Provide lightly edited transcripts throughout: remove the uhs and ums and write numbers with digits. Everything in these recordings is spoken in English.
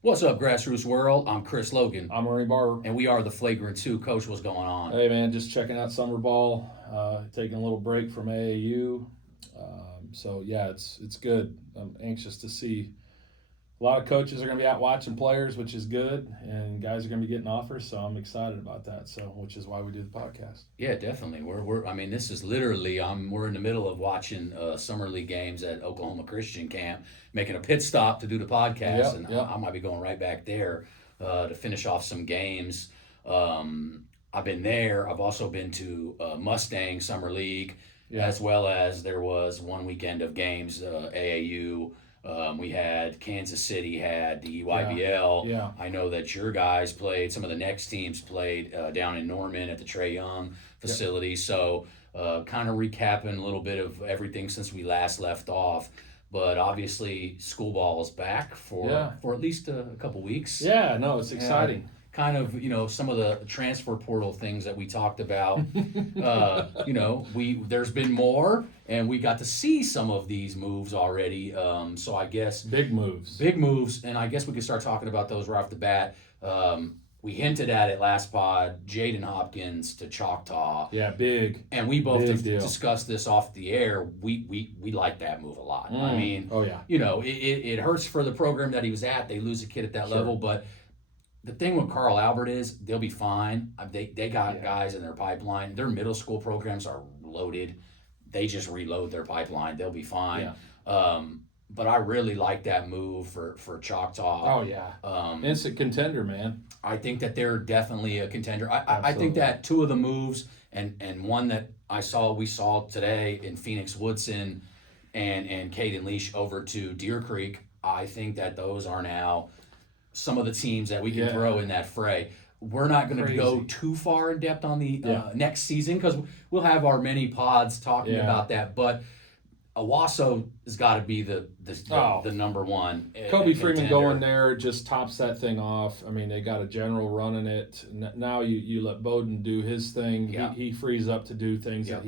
What's up, Grassroots World? I'm Chris Logan, I'm Ernie Barber. and we are the Flagrant 2. Coach, what's going on? Hey man, just checking out summer ball, taking a little break from AAU. So yeah, it's good. I'm anxious to see. A lot of coaches are going to be out watching players, which is good, and guys are going to be getting offers. So I'm excited about that. So which is why we do the podcast. Yeah, definitely. I mean, this is literally. We're in the middle of watching summer league games at Oklahoma Christian Camp, making a pit stop to do the podcast, Yep, and yep. I might be going right back there to finish off some games. I've been there. I've also been to Mustang Summer League, Yeah. as well as there was one weekend of games AAU. We had Kansas City had the EYBL. Yeah. I know that your guys played. Some of the next teams played down in Norman at the Trey Young facility. Yep. So kind of recapping a little bit of everything since we last left off. But obviously, school ball is back for at least a couple weeks. Yeah, no, it's exciting. Kind of, some of the transfer portal things that we talked about. There's been more, and we got to see some of these moves already. So I guess big moves, and I guess we could start talking about those right off the bat. We hinted at it last pod. Jaden Hopkins to Choctaw. Yeah, big. And we both discussed this off the air. We like that move a lot. I mean, it hurts for the program that he was at. They lose a kid at that level, but the thing with Carl Albert is they'll be fine. They got guys in their pipeline. Their middle school programs are loaded. They just reload their pipeline. They'll be fine. Yeah. But I really like that move for Choctaw. Oh yeah. Instant contender, man. I think that they're definitely a contender. I think that two of the moves and one that we saw today in Phoenix Woodson and Caden Leash over to Deer Creek. I think that those are now some of the teams that we can throw in that fray. We're not going to go too far in depth on the next season because we'll have our many pods talking about that. But Owasso has got to be the number one. Kobe Freeman going there just tops that thing off. I mean, they got a general running it. Now you let Bowden do his thing. Yeah. He frees up to do things that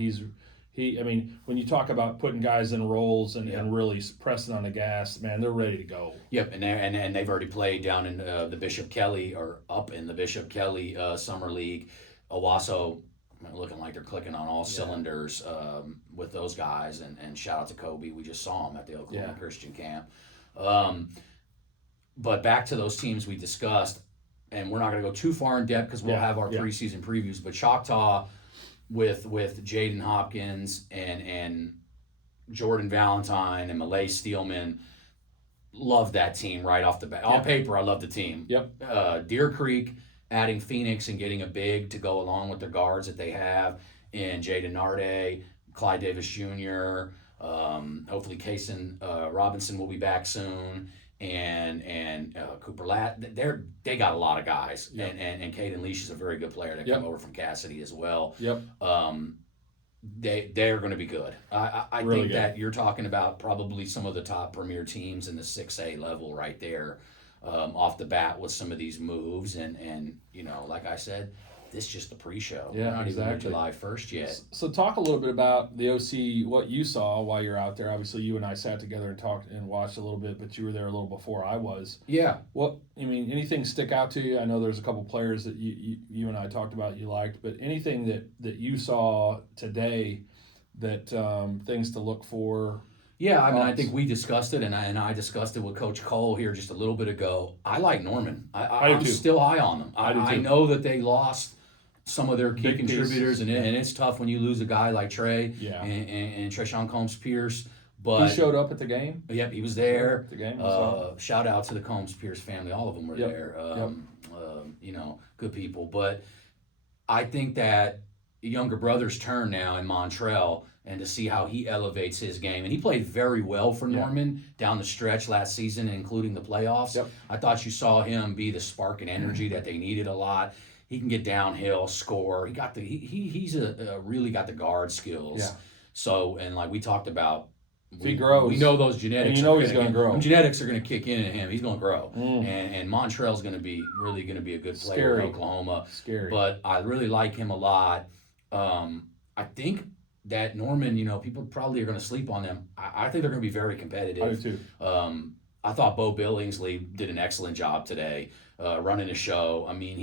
I mean, when you talk about putting guys in roles and really pressing on the gas, man, they're ready to go. Yep, and they've already played down in the Bishop Kelly or up in the Bishop Kelly Summer League. Owasso looking like they're clicking on all cylinders with those guys. And shout out to Kobe. We just saw him at the Oklahoma Christian Camp. But back to those teams we discussed, and we're not going to go too far in depth because we'll have our preseason previews. But Choctaw with Jaden Hopkins and Jordan Valentine and Malay Steelman, love that team right off the bat. On paper, I love the team. Yep. Deer Creek adding Phoenix and getting a big to go along with the guards that they have in Jaden Narde, Clyde Davis Jr., hopefully Kaysen Robinson will be back soon, and Cooper Latt. They got a lot of guys, and Caden Leash is a very good player that come over from Cassidy as well. Yep. They're going to be good. I really think good. that you're talking about probably some of the top premier teams in the 6A level right there, off the bat with some of these moves, and like I said, this is just the pre-show. Yeah, we're not exactly. even July 1st yet. So talk a little bit about the OC, what you saw while you're out there. Obviously, you and I sat together and talked and watched a little bit, but you were there a little before I was. Yeah. Anything stick out to you? I know there's a couple players that you and I talked about you liked, but anything that you saw today that things to look for? Yeah, I mean, I think we discussed it, and I discussed it with Coach Cole here just a little bit ago. I like Norman. I'm still high on them. I know that they lost some of their key contributors, and it's tough when you lose a guy like Trey and Treshawn Combs-Pierce. But he showed up at the game? Yep, he was there. The game. Shout out to the Combs-Pierce family. All of them were there. Good people. But I think that younger brother's turn now in Montrell, and to see how he elevates his game. And he played very well for Norman down the stretch last season, including the playoffs. Yep. I thought you saw him be the spark and energy that they needed a lot. He can get downhill, score. He's really got the guard skills. Yeah. So, and like we talked about, if he grows, we know those genetics. And he's going to grow. Genetics are going to kick in at him. He's going to grow. And Montrell's going to be a good player in Oklahoma. Scary. But I really like him a lot. I think that Norman, people probably are going to sleep on them. I think they're going to be very competitive. I do too. I thought Bo Billingsley did an excellent job today, running the show. I mean,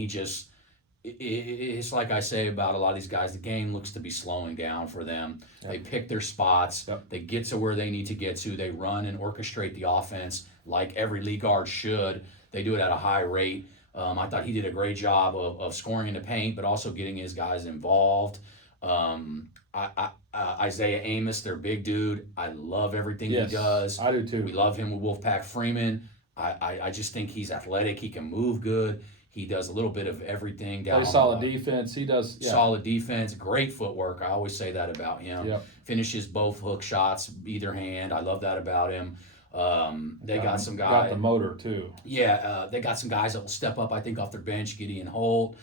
it's like I say about a lot of these guys, the game looks to be slowing down for them. Yep. They pick their spots. Yep. They get to where they need to get to. They run and orchestrate the offense like every league guard should. They do it at a high rate. I thought he did a great job of scoring in the paint, but also getting his guys involved. Isaiah Amos, their big dude. I love everything he does. I do too. We love him with Wolfpack Freeman. I just think he's athletic. He can move good. He does a little bit of everything down. Plays solid defense. He does solid defense. Great footwork. I always say that about him. Yep. Finishes both hook shots, either hand. I love that about him. They got some guys. Got the motor too. Yeah, they got some guys that will step up. I think off their bench, Gideon Holt.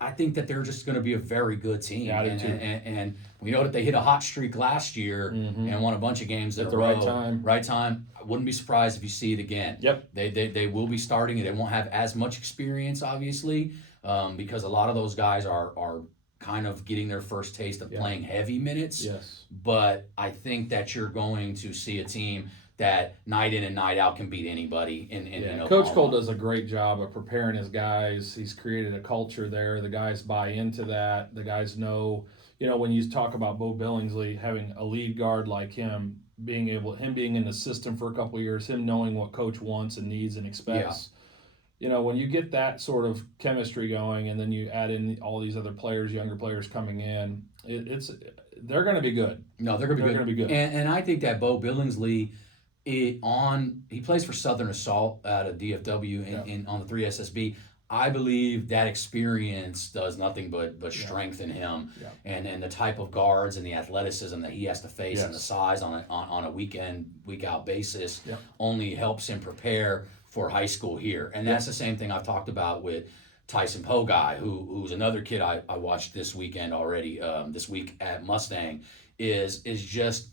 I think that they're just going to be a very good team. Yeah, I do too. And we know that they hit a hot streak last year and won a bunch of games at the right time. Right time. I wouldn't be surprised if you see it again. Yep. They will be starting. They won't have as much experience, obviously, because a lot of those guys are kind of getting their first taste of playing heavy minutes. Yes. But I think that you're going to see a team that night in and night out can beat anybody in Coach Oklahoma. Cole does a great job of preparing his guys. He's created a culture there. The guys buy into that. The guys know, when you talk about Bo Billingsley having a lead guard like him, being in the system for a couple of years, him knowing what coach wants and needs and expects. Yeah. When you get that sort of chemistry going, and then you add in all these other players, younger players coming in, they're going to be good. No, they're going to be good. And I think that Bo Billingsley, he plays for Southern Assault out of DFW on the 3SSB. I believe that experience does nothing but strengthen him, and the type of guards and the athleticism that he has to face and the size on a week out basis only helps him prepare for high school here. And that's the same thing I've talked about with Tyson Pogai, who's another kid I watched this weekend already, this week at Mustang, is just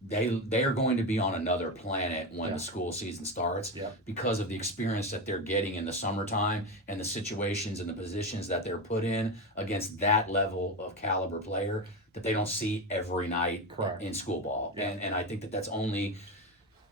they are going to be on another planet when the school season starts because of the experience that they're getting in the summertime and the situations and the positions that they're put in against that level of caliber player that they don't see every night in school ball. And I think that's only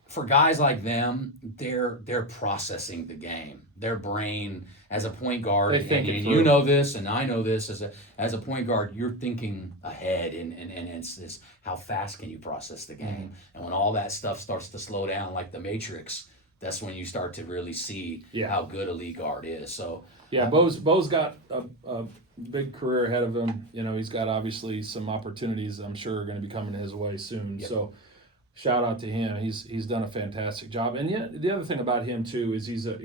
for guys like them. They're processing the game. Their brain as a point guard, and you know this, and I know this as a point guard, you're thinking ahead, and it's how fast can you process the game. And when all that stuff starts to slow down, like the Matrix, that's when you start to really see how good a league guard is. So Bo's got a big career ahead of him. He's got obviously some opportunities I'm sure are going to be coming his way soon. So shout out to him. He's done a fantastic job. And the other thing about him too is he's a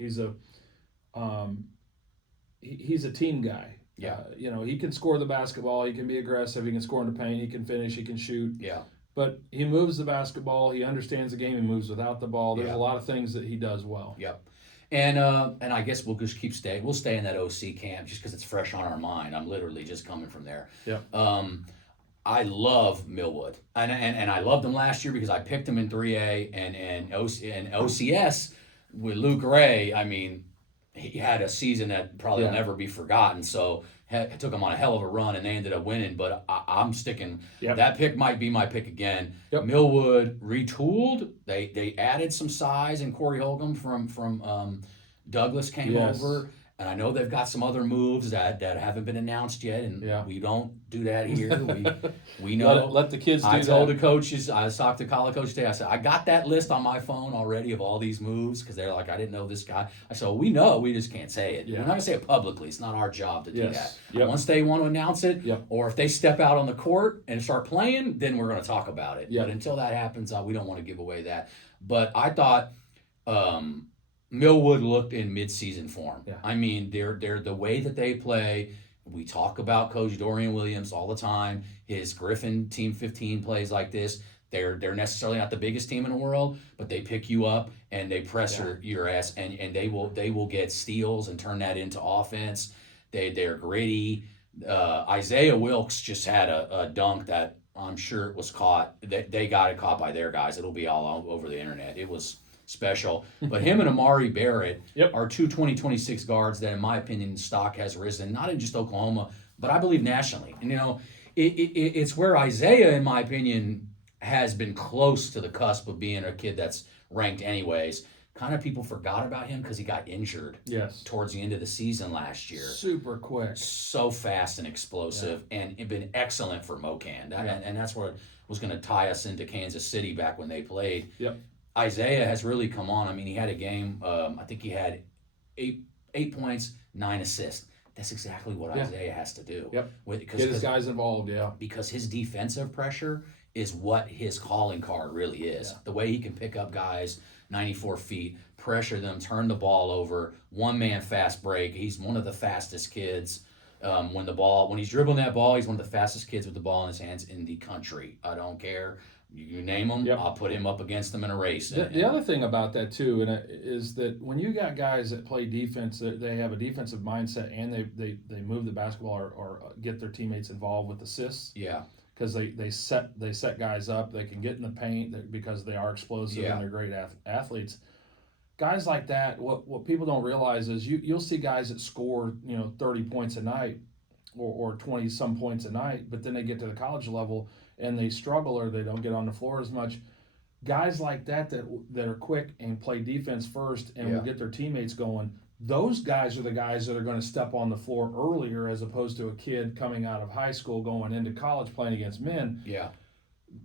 team guy. He can score the basketball. He can be aggressive. He can score in the paint. He can finish. He can shoot. But he moves the basketball. He understands the game. He moves without the ball. There's a lot of things that he does well. And I guess we'll just we'll stay in that OC camp just because it's fresh on our mind. I'm literally just coming from there. I love Millwood, and I loved them last year because I picked them in 3A and OCS with Luke Ray. I mean, he had a season that probably will never be forgotten. So it took him on a hell of a run, and they ended up winning. But I'm sticking. That pick might be my pick again. Millwood retooled. They added some size, and Corey Holcomb from Douglas came over. And I know they've got some other moves that haven't been announced yet, and we don't do that here. We know. Let the kids do that. I told the coaches, I talked to college coach today, I said, I got that list on my phone already of all these moves, because they're like, I didn't know this guy. I said, well, we know, we just can't say it. We're not going to say it publicly. It's not our job to do that. Once they want to announce it, or if they step out on the court and start playing, then we're going to talk about it. But until that happens, we don't want to give away that. But I thought Millwood looked in mid-season form. I mean, they're the way that they play. We talk about Coach Dorian Williams all the time. His Griffin Team 15 plays like this. They're necessarily not the biggest team in the world, but they pick you up and they press your ass, and they will get steals and turn that into offense. They're gritty. Isaiah Wilkes just had a dunk that I'm sure it was caught. They got it caught by their guys. It'll be all over the internet. It was special. But him and Amari Barrett are two 2026 guards that, in my opinion, stock has risen, not in just Oklahoma, but I believe nationally. And, it's where Isaiah, in my opinion, has been close to the cusp of being a kid that's ranked anyways. Kind of people forgot about him because he got injured Yes. towards the end of the season last year. Super quick. So fast and explosive, and it been excellent for Mocan. And that's what was going to tie us into Kansas City back when they played. Yep. Isaiah has really come on. I mean, he had a game, I think he had eight points, 9 assists. That's exactly what Isaiah has to do. Yep. Get his guys involved, because his defensive pressure is what his calling card really is. The way he can pick up guys 94 feet, pressure them, turn the ball over, one-man fast break. He's one of the fastest kids. When he's dribbling that ball, he's one of the fastest kids with the ball in his hands in the country. I don't care. You name him, I'll put him up against them in a race. The other thing about that too, is that when you got guys that play defense, they have a defensive mindset, and they move the basketball or get their teammates involved with assists. Yeah. Because they set guys up, they can get in the paint because they are explosive and they're great athletes. Guys like that, what people don't realize is you'll see guys that score 30 points a night or 20 some points a night, but then they get to the college level and they struggle or they don't get on the floor as much. Guys like that are quick and play defense first and will get their teammates going. Those guys are the guys that are going to step on the floor earlier, as opposed to a kid coming out of high school going into college playing against men. Yeah.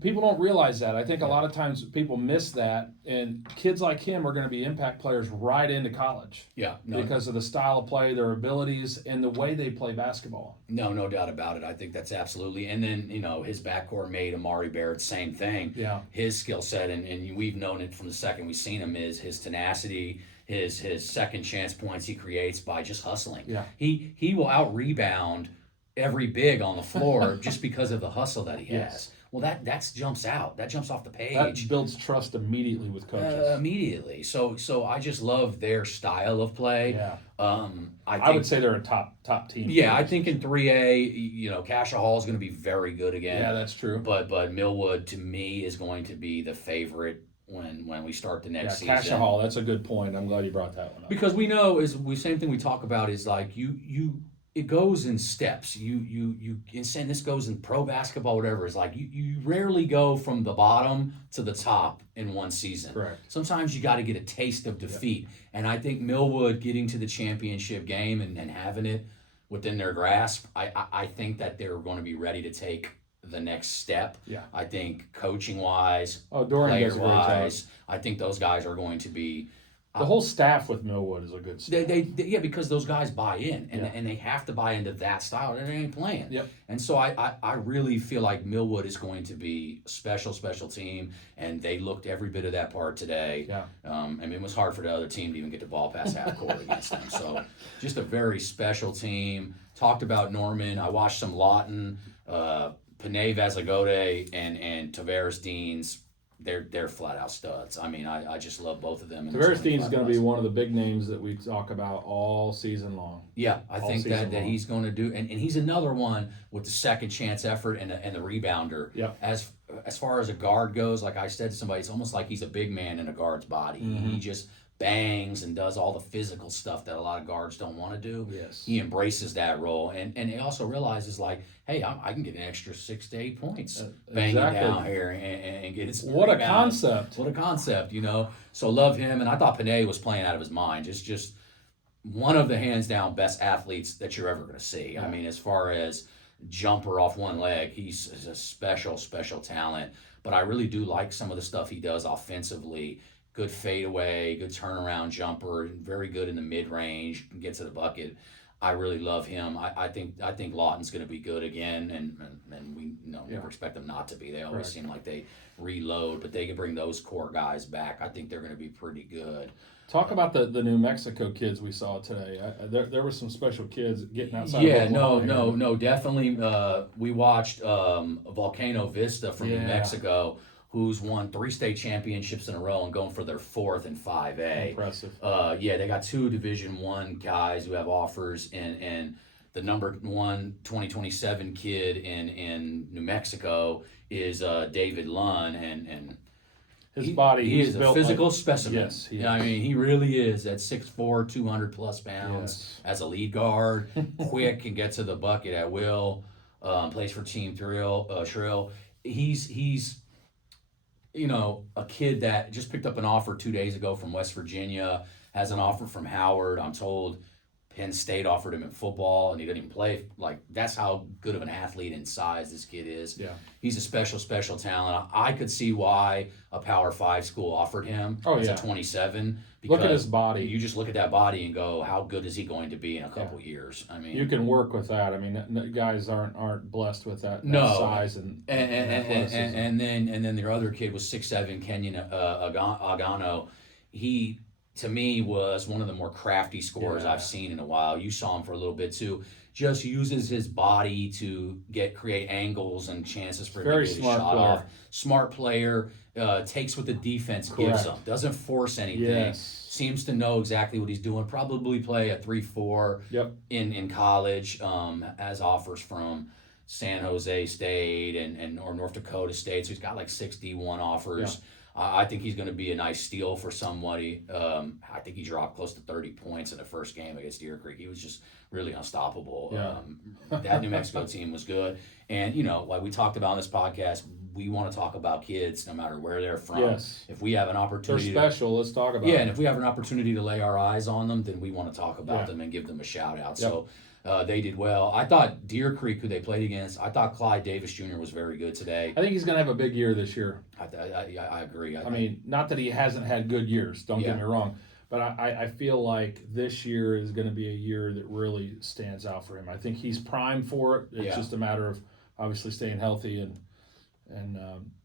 People don't realize that. I think a lot of times people miss that, and kids like him are going to be impact players right into college. Yeah. Because of the style of play, their abilities, and the way they play basketball. No doubt about it. I think that's absolutely. And then, his backcourt mate, Amari Barrett, same thing. Yeah. His skill set, and we've known it from the second we've seen him, is his tenacity, his second chance points he creates by just hustling. Yeah. He will out-rebound every big on the floor just because of the hustle that he has. Well, that jumps out. That jumps off the page. That builds trust immediately with coaches. Immediately. So I just love their style of play. Yeah. I would say they're a top team. Yeah, I think in 3A, Cassia Hall is going to be very good again. Yeah, that's true. But Millwood, to me, is going to be the favorite when we start the next season. Cassia Hall, that's a good point. I'm glad you brought that one up. Because we know same thing we talk about is like it goes in steps. And this goes in pro basketball, whatever. It's like you rarely go from the bottom to the top in one season. Correct. Sometimes you got to get a taste of defeat. And I think Millwood getting to the championship game and having it within their grasp, I think that they're going to be ready to take the next step. Yeah. I think coaching wise, Dorian does a great job. wise, I think those guys are going to be. The whole staff with Millwood is a good staff. They because those guys buy in and they have to buy into that style, or they ain't playing. Yep. And so I really feel like Millwood is going to be a special team, and they looked every bit of that part today. Yeah. It was hard for the other team to even get the ball past half court against them. So just a very special team. Talked about Norman. I watched some Lawton, Panay Vazagode, and Tavares Deans. They're flat out studs. I mean, I just love both of them. Tavares Dean is going to be one of the big names that we talk about all season long. Yeah, I think that he's going to do, and he's another one with the second chance effort and the rebounder. Yeah. As far as a guard goes, like I said to somebody, it's almost like he's a big man in a guard's body. Mm-hmm. He just bangs and does all the physical stuff that a lot of guards don't want to do. Yes. He embraces that role, and he also realizes, like, hey, I can get an extra 6 to 8 points banging down here and get it. What a concept. What a concept, So love him, and I thought Panay was playing out of his mind. It's just one of the hands down best athletes that you're ever going to see. Yeah. I mean, as far as jumper off one leg, he's a special talent. But I really do like some of the stuff he does offensively. Good fadeaway, good turnaround jumper, very good in the mid-range, can get to the bucket. I really love him. I think Lawton's going to be good again, and we never expect them not to be. They always seem like they reload, but they can bring those core guys back. I think they're going to be pretty good. Talk about the New Mexico kids we saw today. There were some special kids getting outside. Yeah, no, definitely. We watched Volcano Vista from New Mexico, who's won 3 state championships in a row and going for their 4th in 5A. Impressive. They got 2 Division I guys who have offers, and the number 1 2027 kid in New Mexico is David Lunn, and his body. He is a physical specimen. Yes, he is. I mean, he really is. At 6'4", 200 plus pounds as a lead guard, quick, can get to the bucket at will. Plays for Team Shrill. a kid that just picked up an offer 2 days ago from West Virginia, has an offer from Howard. I'm told Penn State offered him in football, and he didn't even play. Like, that's how good of an athlete and size this kid is. Yeah. He's a special, special talent. I could see why a Power 5 school offered him as a 27. Look at his body. You just look at that body and go, how good is he going to be in a couple years? I mean, you can work with that. I mean, guys aren't blessed with that size and then their other kid was 6'7", Kenyon Agano. He, to me, was one of the more crafty scorers I've seen in a while. You saw him for a little bit too. Just uses his body to create angles and chances for him to get a shot off. Smart player, takes what the defense gives him. Doesn't force anything. Yes. Seems to know exactly what he's doing. Probably play a 3-4 in college, as offers from San Jose State or North Dakota State. So he's got like 61 offers. Yeah. I think he's going to be a nice steal for somebody. I think he dropped close to 30 points in the first game against Deer Creek. He was just really unstoppable. Yeah. That New Mexico team was good. And, like we talked about on this podcast, we want to talk about kids no matter where they're from. Yes. If we have an opportunity. They're special. Let's talk about them. Yeah, and if we have an opportunity to lay our eyes on them, then we want to talk about them and give them a shout out. Yep. So they did well. I thought Deer Creek, who they played against, I thought Clyde Davis Jr. was very good today. I think he's going to have a big year this year. I agree. I mean, not that he hasn't had good years, don't get me wrong, but I feel like this year is going to be a year that really stands out for him. I think he's primed for it. It's just a matter of obviously staying healthy and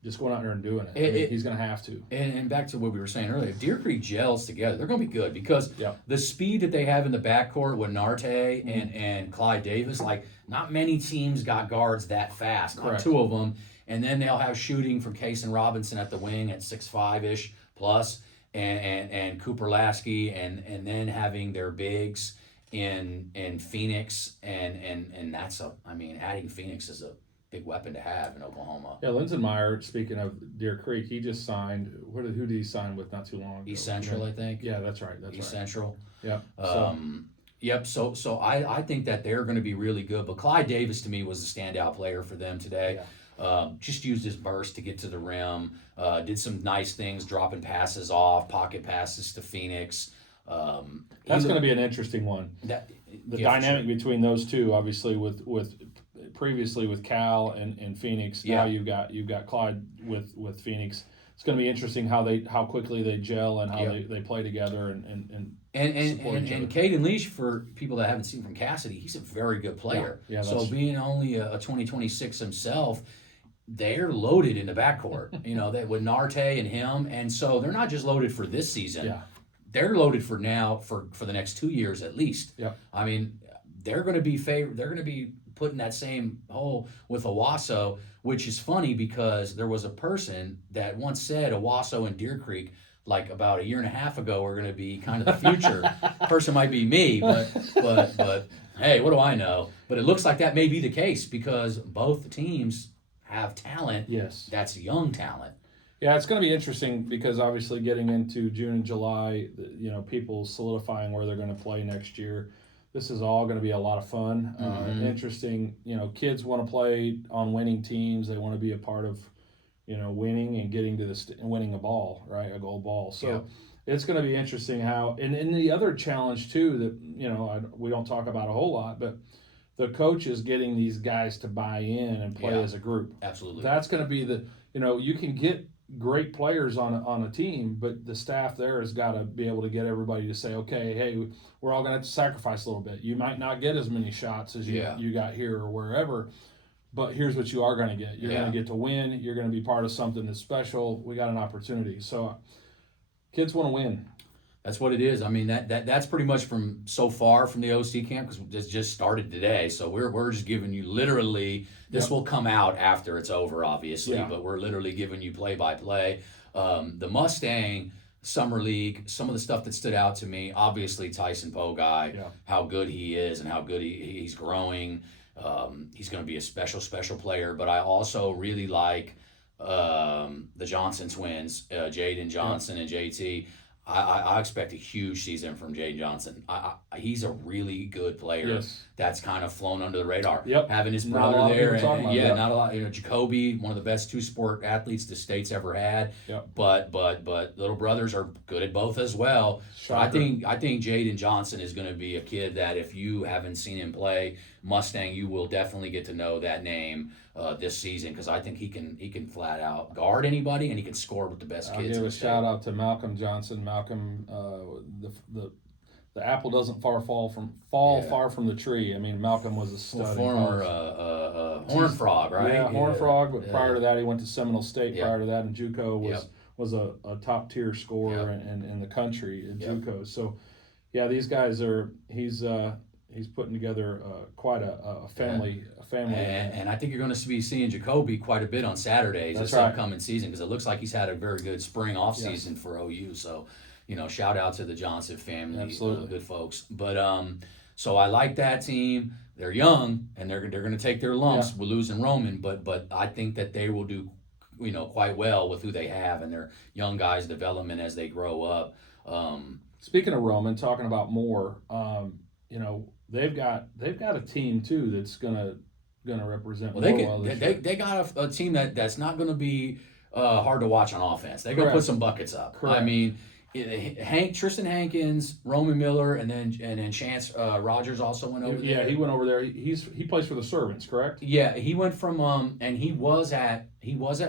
just going out there and doing it. He's going to have to. And back to what we were saying earlier, if Deer Creek gels together, they're going to be good because the speed that they have in the backcourt with Narte and Clyde Davis, like not many teams got guards that fast. Not two of them. And then they'll have shooting from Case and Robinson at the wing at 6'5" plus, and Cooper Lasky, and then having their bigs in Phoenix, and that's adding Phoenix is a big weapon to have in Oklahoma. Yeah, Linsenmeyer, speaking of Deer Creek, he just signed. Who did he sign with not too long ago? East Central, I think. Yeah, that's right. East Central. Yeah. Yep. So I think that they're going to be really good. But Clyde Davis to me was the standout player for them today. Yeah. Just used his burst to get to the rim. Did some nice things, dropping passes off, pocket passes to Phoenix. That's going to be an interesting one. The dynamic between those two, obviously, with previously with Cal and Phoenix. Now you've got Clyde with Phoenix. It's going to be interesting how quickly they gel and how they play together and Caden Leash, for people that haven't seen from Cassidy, he's a very good player. Yeah, so being only a 2026 himself, they're loaded in the backcourt. With Narte and him, and so they're not just loaded for this season. Yeah. They're loaded for now for the next 2 years at least. Yeah. I mean, they're going to be They're going to be put in that same hole with Owasso, which is funny because there was a person that once said Owasso and Deer Creek, like about a year and a half ago, are going to be kind of the future. Person might be me, but hey, what do I know? But it looks like that may be the case because both teams have talent. Yes. That's young talent. Yeah, it's going to be interesting because obviously getting into June and July, people solidifying where they're going to play next year. This is all going to be a lot of fun. Interesting. Kids want to play on winning teams. They want to be a part of, winning and getting to winning a ball, right? A gold ball. So it's going to be interesting how. And the other challenge too that we don't talk about a whole lot, but the coach is getting these guys to buy in and play as a group. Absolutely. That's going to be you can get great players on a team, but the staff there has got to be able to get everybody to say, okay, hey, we're all going to have to sacrifice a little bit. You might not get as many shots as you got here or wherever, but here's what you are going to get. You're going to get to win. You're going to be part of something that's special. We got an opportunity. So kids want to win. That's what it is. I mean, that's pretty much from so far from the OC camp because it's just started today. So we're just giving you literally. This will come out after it's over, obviously, but we're literally giving you play-by-play. The Mustang Summer League, some of the stuff that stood out to me, obviously Tyson Pogai, how good he is and how good he's growing. He's going to be a special player. But I also really like the Johnson twins, Jaden Johnson and JT. I expect a huge season from Jay Johnson. He's a really good player. Yes. That's kind of flown under the radar. Yep. Having his Not a brother lot of there, people talking about yeah, that. not a lot. Jacoby, one of the best two-sport athletes the state's ever had. Yep. But little brothers are good at both as well. So I think Jaden Johnson is going to be a kid that if you haven't seen him play Mustang, you will definitely get to know that name this season, because I think he can flat out guard anybody and he can score with the best kids. I'll give a shout out to Malcolm Johnson. Malcolm, the apple doesn't fall far from the tree. I mean, Malcolm was a stud. Former Horned Frog, right? Yeah, Horned Frog. But prior to that, he went to Seminole State. Yep. Prior to that, in JUCO Yep. was a top tier scorer in the country in JUCO. So, yeah, these guys are. He's putting together quite a family. And I think you're going to be seeing Jacoby quite a bit on Saturdays this upcoming season, because it looks like he's had a very good spring off season for OU. So, shout out to the Johnson family, Absolutely. Good folks. But so I like that team. They're young and they're going to take their lumps with losing Roman, but I think that they will do quite well with who they have and their young guys' development as they grow up. Speaking of Roman, talking about more, they've got a team too that's gonna represent. Well, they got a team that's not going to be hard to watch on offense. They're going to put some buckets up. Correct. I mean, Tristan Hankins, Roman Miller, and then Chance Rogers also went over there. Yeah, he went over there. He plays for the Servants, correct? Yeah, he went from and he was at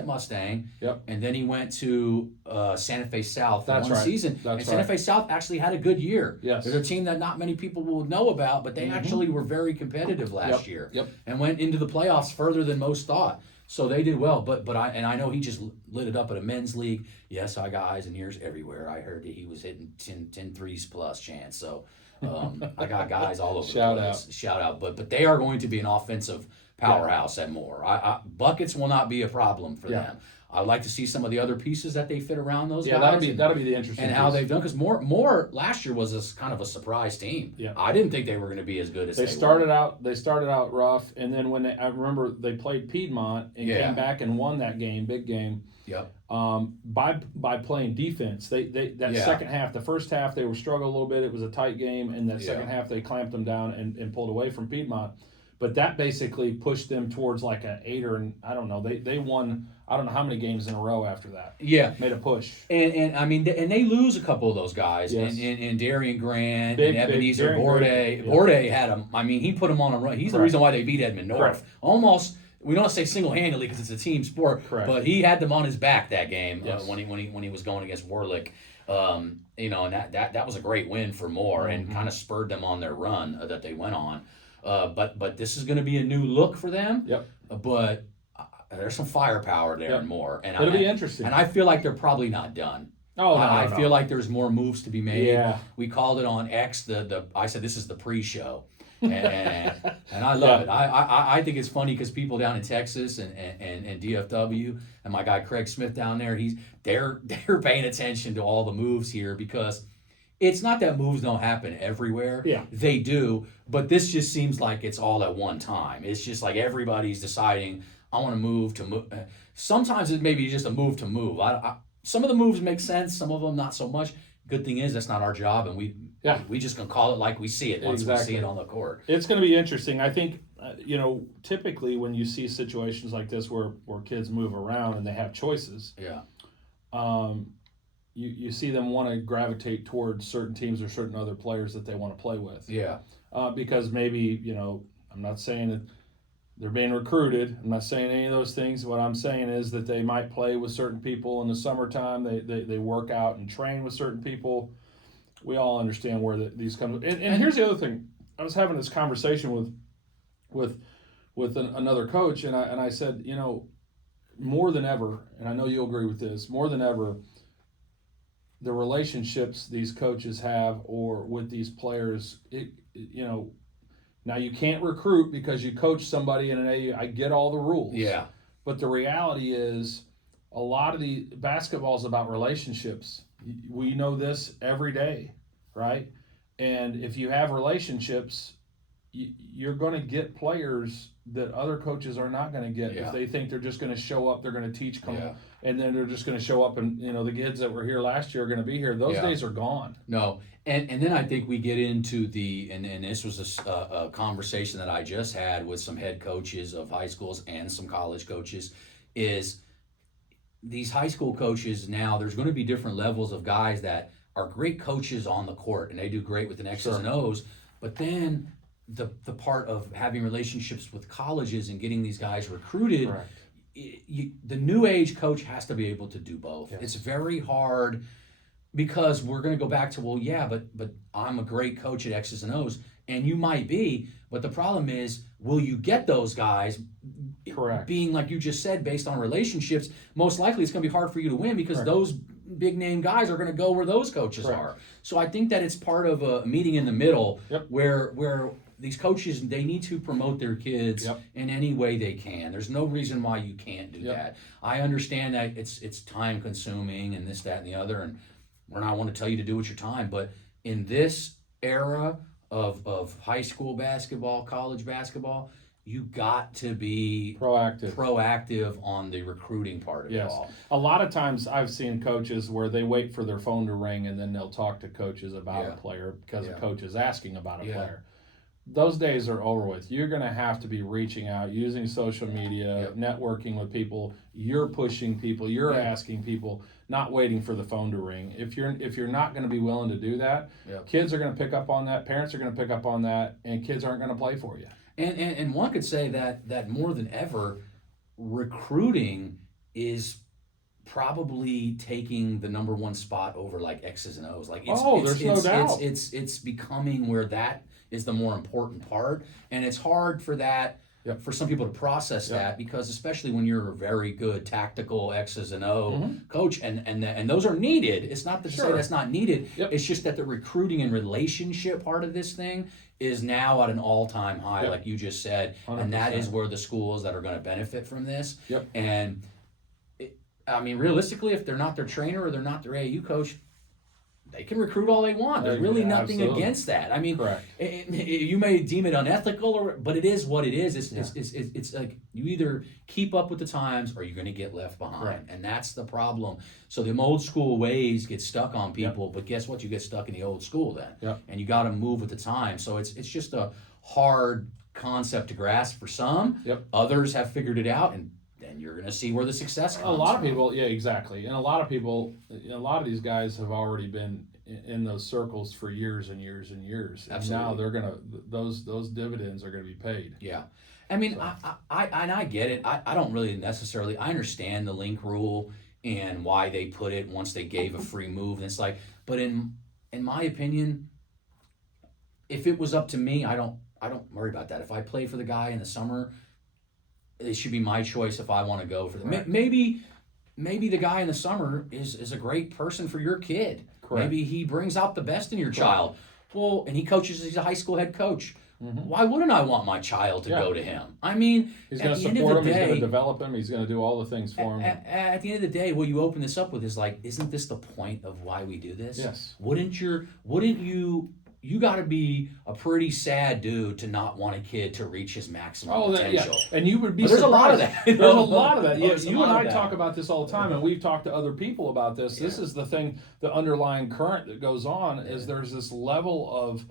Mustang. Yep. And then he went to Santa Fe South for one season. That's Santa Fe South actually had a good year. Yes. They're a team that not many people will know about, but they actually were very competitive last year. Yep. And went into the playoffs further than most thought. So they did well, but I know he just lit it up at a men's league. Yes, I got eyes and ears everywhere. I heard that he was hitting 10 threes plus, Chance. So I got guys all over the place. Shout out. But they are going to be an offensive powerhouse at Moore. Buckets will not be a problem for them. I'd like to see some of the other pieces that they fit around those guys. That'll be the interesting. And how they've done, because Moore last year was kind of a surprise team. Yeah. I didn't think they were going to be as good as they started out. They started out rough, and then I remember they played Piedmont and came back and won that game, big game. Yep. By playing defense, second half, the first half they were struggling a little bit. It was a tight game, and that second half they clamped them down and pulled away from Piedmont. But that basically pushed them towards like an 8 or I don't know. They won I don't know how many games in a row after that. Yeah, made a push. And I mean, and they lose a couple of those guys. Yes. And Darian Grant and Ebenezer Bourdain. Yeah. Bourdain had him. I mean, he put him on a run. He's the reason why they beat Edmond North. Correct. Almost. We don't say single-handedly because it's a team sport. Correct. But he had them on his back that game Yes. when he was going against Warlick. And that was a great win for Moore and kind of spurred them on their run that they went on. But this is going to be a new look for them. Yep. But there's some firepower there and more. And it'll be interesting. And I feel like they're probably not done. Oh, I feel like there's more moves to be made. Yeah. We called it on X. I said this is the pre-show. and I love it. I think it's funny because people down in Texas and DFW and my guy Craig Smith down there, they're paying attention to all the moves here, because it's not that moves don't happen everywhere. Yeah. They do, but this just seems like it's all at one time. It's just like everybody's deciding, I want to move to move. Sometimes it may be just a move to move. Some of the moves make sense, some of them not so much. Good thing is that's not our job, and we just gonna call it like we see it once we see it on the court. It's going to be interesting. I think typically when you see situations like this where kids move around and they have choices, you see them want to gravitate towards certain teams or certain other players that they want to play with. Yeah. Because maybe I'm not saying that they're being recruited. I'm not saying any of those things. What I'm saying is that they might play with certain people in the summertime. They work out and train with certain people. We all understand where these come. And here's the other thing. I was having this conversation with another coach, and I said, more than ever, and I know you'll agree with this, more than ever, the relationships these coaches have or with these players, now you can't recruit because you coach somebody in an AU. I get all the rules. Yeah. But the reality is a lot of the basketball is about relationships. We know this every day, right? And if you have relationships, you're going to get players that other coaches are not going to get Yeah. if they think they're just going to show up, they're going to teach, Yeah. and then they're just going to show up, and the kids that were here last year are going to be here. Those Yeah. days are gone. No, and then I think we get into and this was a conversation that I just had with some head coaches of high schools and some college coaches, is these high school coaches now, there's going to be different levels of guys that are great coaches on the court and they do great with an X's and O's, but then the part of having relationships with colleges and getting these guys recruited, Correct. The new age coach has to be able to do both. Yes. It's very hard because we're going to go back to, well, yeah, but I'm a great coach at X's and O's, and you might be, but the problem is, will you get those guys? Correct. Being like you just said, based on relationships, most likely it's going to be hard for you to win because Correct. those big name guys are going to go where those coaches Correct. are. So I think that it's part of a meeting in the middle. Yep. where these coaches, they need to promote their kids Yep. in any way they can. There's no reason why you can't do Yep. that. I understand that it's time consuming and this, that, and the other, and we're not want to tell you to do with your time, but in this era of high school basketball, college basketball, you got to be proactive on the recruiting part of it Yes. all. A lot of times I've seen coaches where they wait for their phone to ring and then they'll talk to coaches about Yeah. a player because Yeah. a coach is asking about a Yeah. player. Those days are over with. You're going to have to be reaching out, using social media, Yep. networking with people. You're pushing people. You're Yeah. asking people, not waiting for the phone to ring. If you're not going to be willing to do that, Yep. kids are going to pick up on that. Parents are going to pick up on that, and kids aren't going to play for you. And one could say that more than ever, recruiting is probably taking the number one spot over like X's and O's. Like There's no doubt. It's becoming where that is the more important part, and it's hard for that. Yep. For some people to process Yep. that, because especially when you're a very good tactical X's and O Mhm. coach, and those are needed. It's not to say Sure. that's not needed. Yep. It's just that the recruiting and relationship part of this thing is now at an all-time high, Yep. like you just said, and that is 100%. where the schools that are going to benefit from this. Yep. And I mean, realistically, if they're not their trainer or they're not their AAU coach, they can recruit all they want. There's really nothing Absolutely. against that. I mean, Correct. you may deem it unethical, but it is what it is. It's, Yeah. it's like you either keep up with the times or you're going to get left behind. Correct. And that's the problem. So the old school ways get stuck on people, but guess what? You get stuck in the old school then. Yep. And you got to move with the time. So it's just a hard concept to grasp for some. Yep. Others have figured it out, and then you're going to see where the success comes A lot of from. people, yeah, exactly. And a lot of people, a lot of these guys have already been in those circles for years and years and years. And Absolutely. now they're gonna those dividends are gonna be paid. Yeah. I mean, I get it. I don't really necessarily, I understand the link rule and why they put it once they gave a free move. And it's like, but in my opinion, if it was up to me, I don't worry about that. If I play for the guy in the summer, it should be my choice if I want to go for them. Correct. Maybe the guy in the summer is a great person for your kid. Correct. Maybe he brings out the best in your child. Well, and he coaches, he's a high school head coach. Mhm. Why wouldn't I want my child to Yeah. go to him? I mean, He's at going to the end of support the him. He's going day, to develop him. He's going to do all the things for him. at the end of the day, what you open this up with is like, isn't this the point of why we do this? Yes. Wouldn't you got to be a pretty sad dude to not want a kid to reach his maximum potential. And you would be But there's a lot of surprised. that. There's a lot of that. Yeah, There's a you lot and of I that. talk about this all the time, and we've talked to other people about this. This Yeah. is the thing, the underlying current that goes on is there's this level of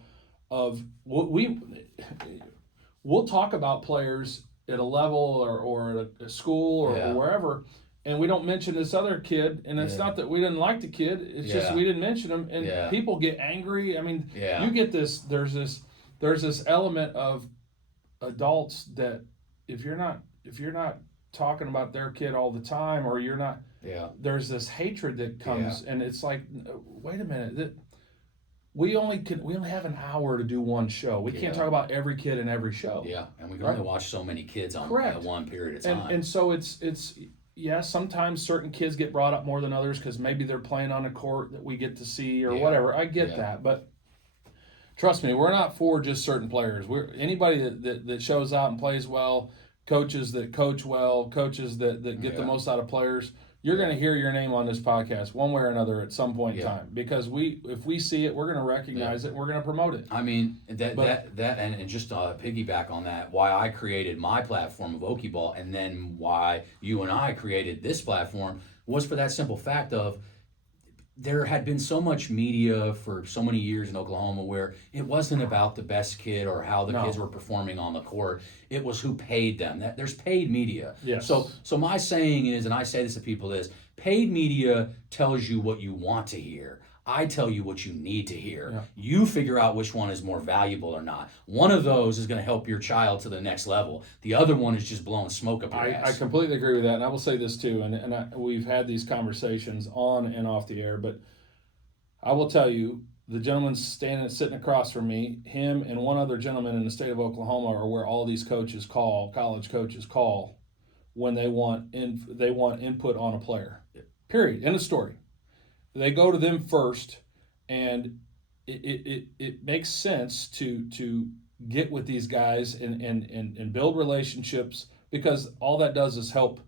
we'll talk about players at a level or at a school or Yeah. wherever, and we don't mention this other kid, and it's Yeah. not that we didn't like the kid, it's just Yeah. we didn't mention him, and Yeah. people get angry. I mean, Yeah. you get this, there's this element of adults that if you're not talking about their kid all the time, or you're not, Yeah. there's this hatred that comes, and it's like, wait a minute, we only have an hour to do one show. We can't Yeah. talk about every kid in every show. Yeah. And we can Right. only watch so many kids on Correct. one period of time. And so it's yeah, sometimes certain kids get brought up more than others because maybe they're playing on a court that we get to see or Yeah. whatever. I get Yeah. that, but trust me, we're not for just certain players. We're anybody that shows out and plays well, coaches that coach well, coaches that get the Yeah. most out of players. you're going to hear your name on this podcast one way or another at some point in Yeah. time, because if we see it, we're going to recognize it and we're going to promote it. I mean, and just piggyback on that, why I created my platform of Okie Ball, and then why you and I created this platform was for that simple fact of there had been so much media for so many years in Oklahoma where it wasn't about the best kid or how the kids were performing on the court. It was who paid them. That there's paid media. Yes. So my saying is, and I say this to people, is paid media tells you what you want to hear. I tell you what you need to hear. Yeah. You figure out which one is more valuable or not. One of those is going to help your child to the next level. The other one is just blowing smoke up your ass. I completely agree with that, and I will say this too, we've had these conversations on and off the air, but I will tell you, the gentleman sitting across from me, him and one other gentleman in the state of Oklahoma are where all these coaches college coaches call when they want input on a player. Period. End of story. They go to them first, and it makes sense to get with these guys and build relationships, because all that does is help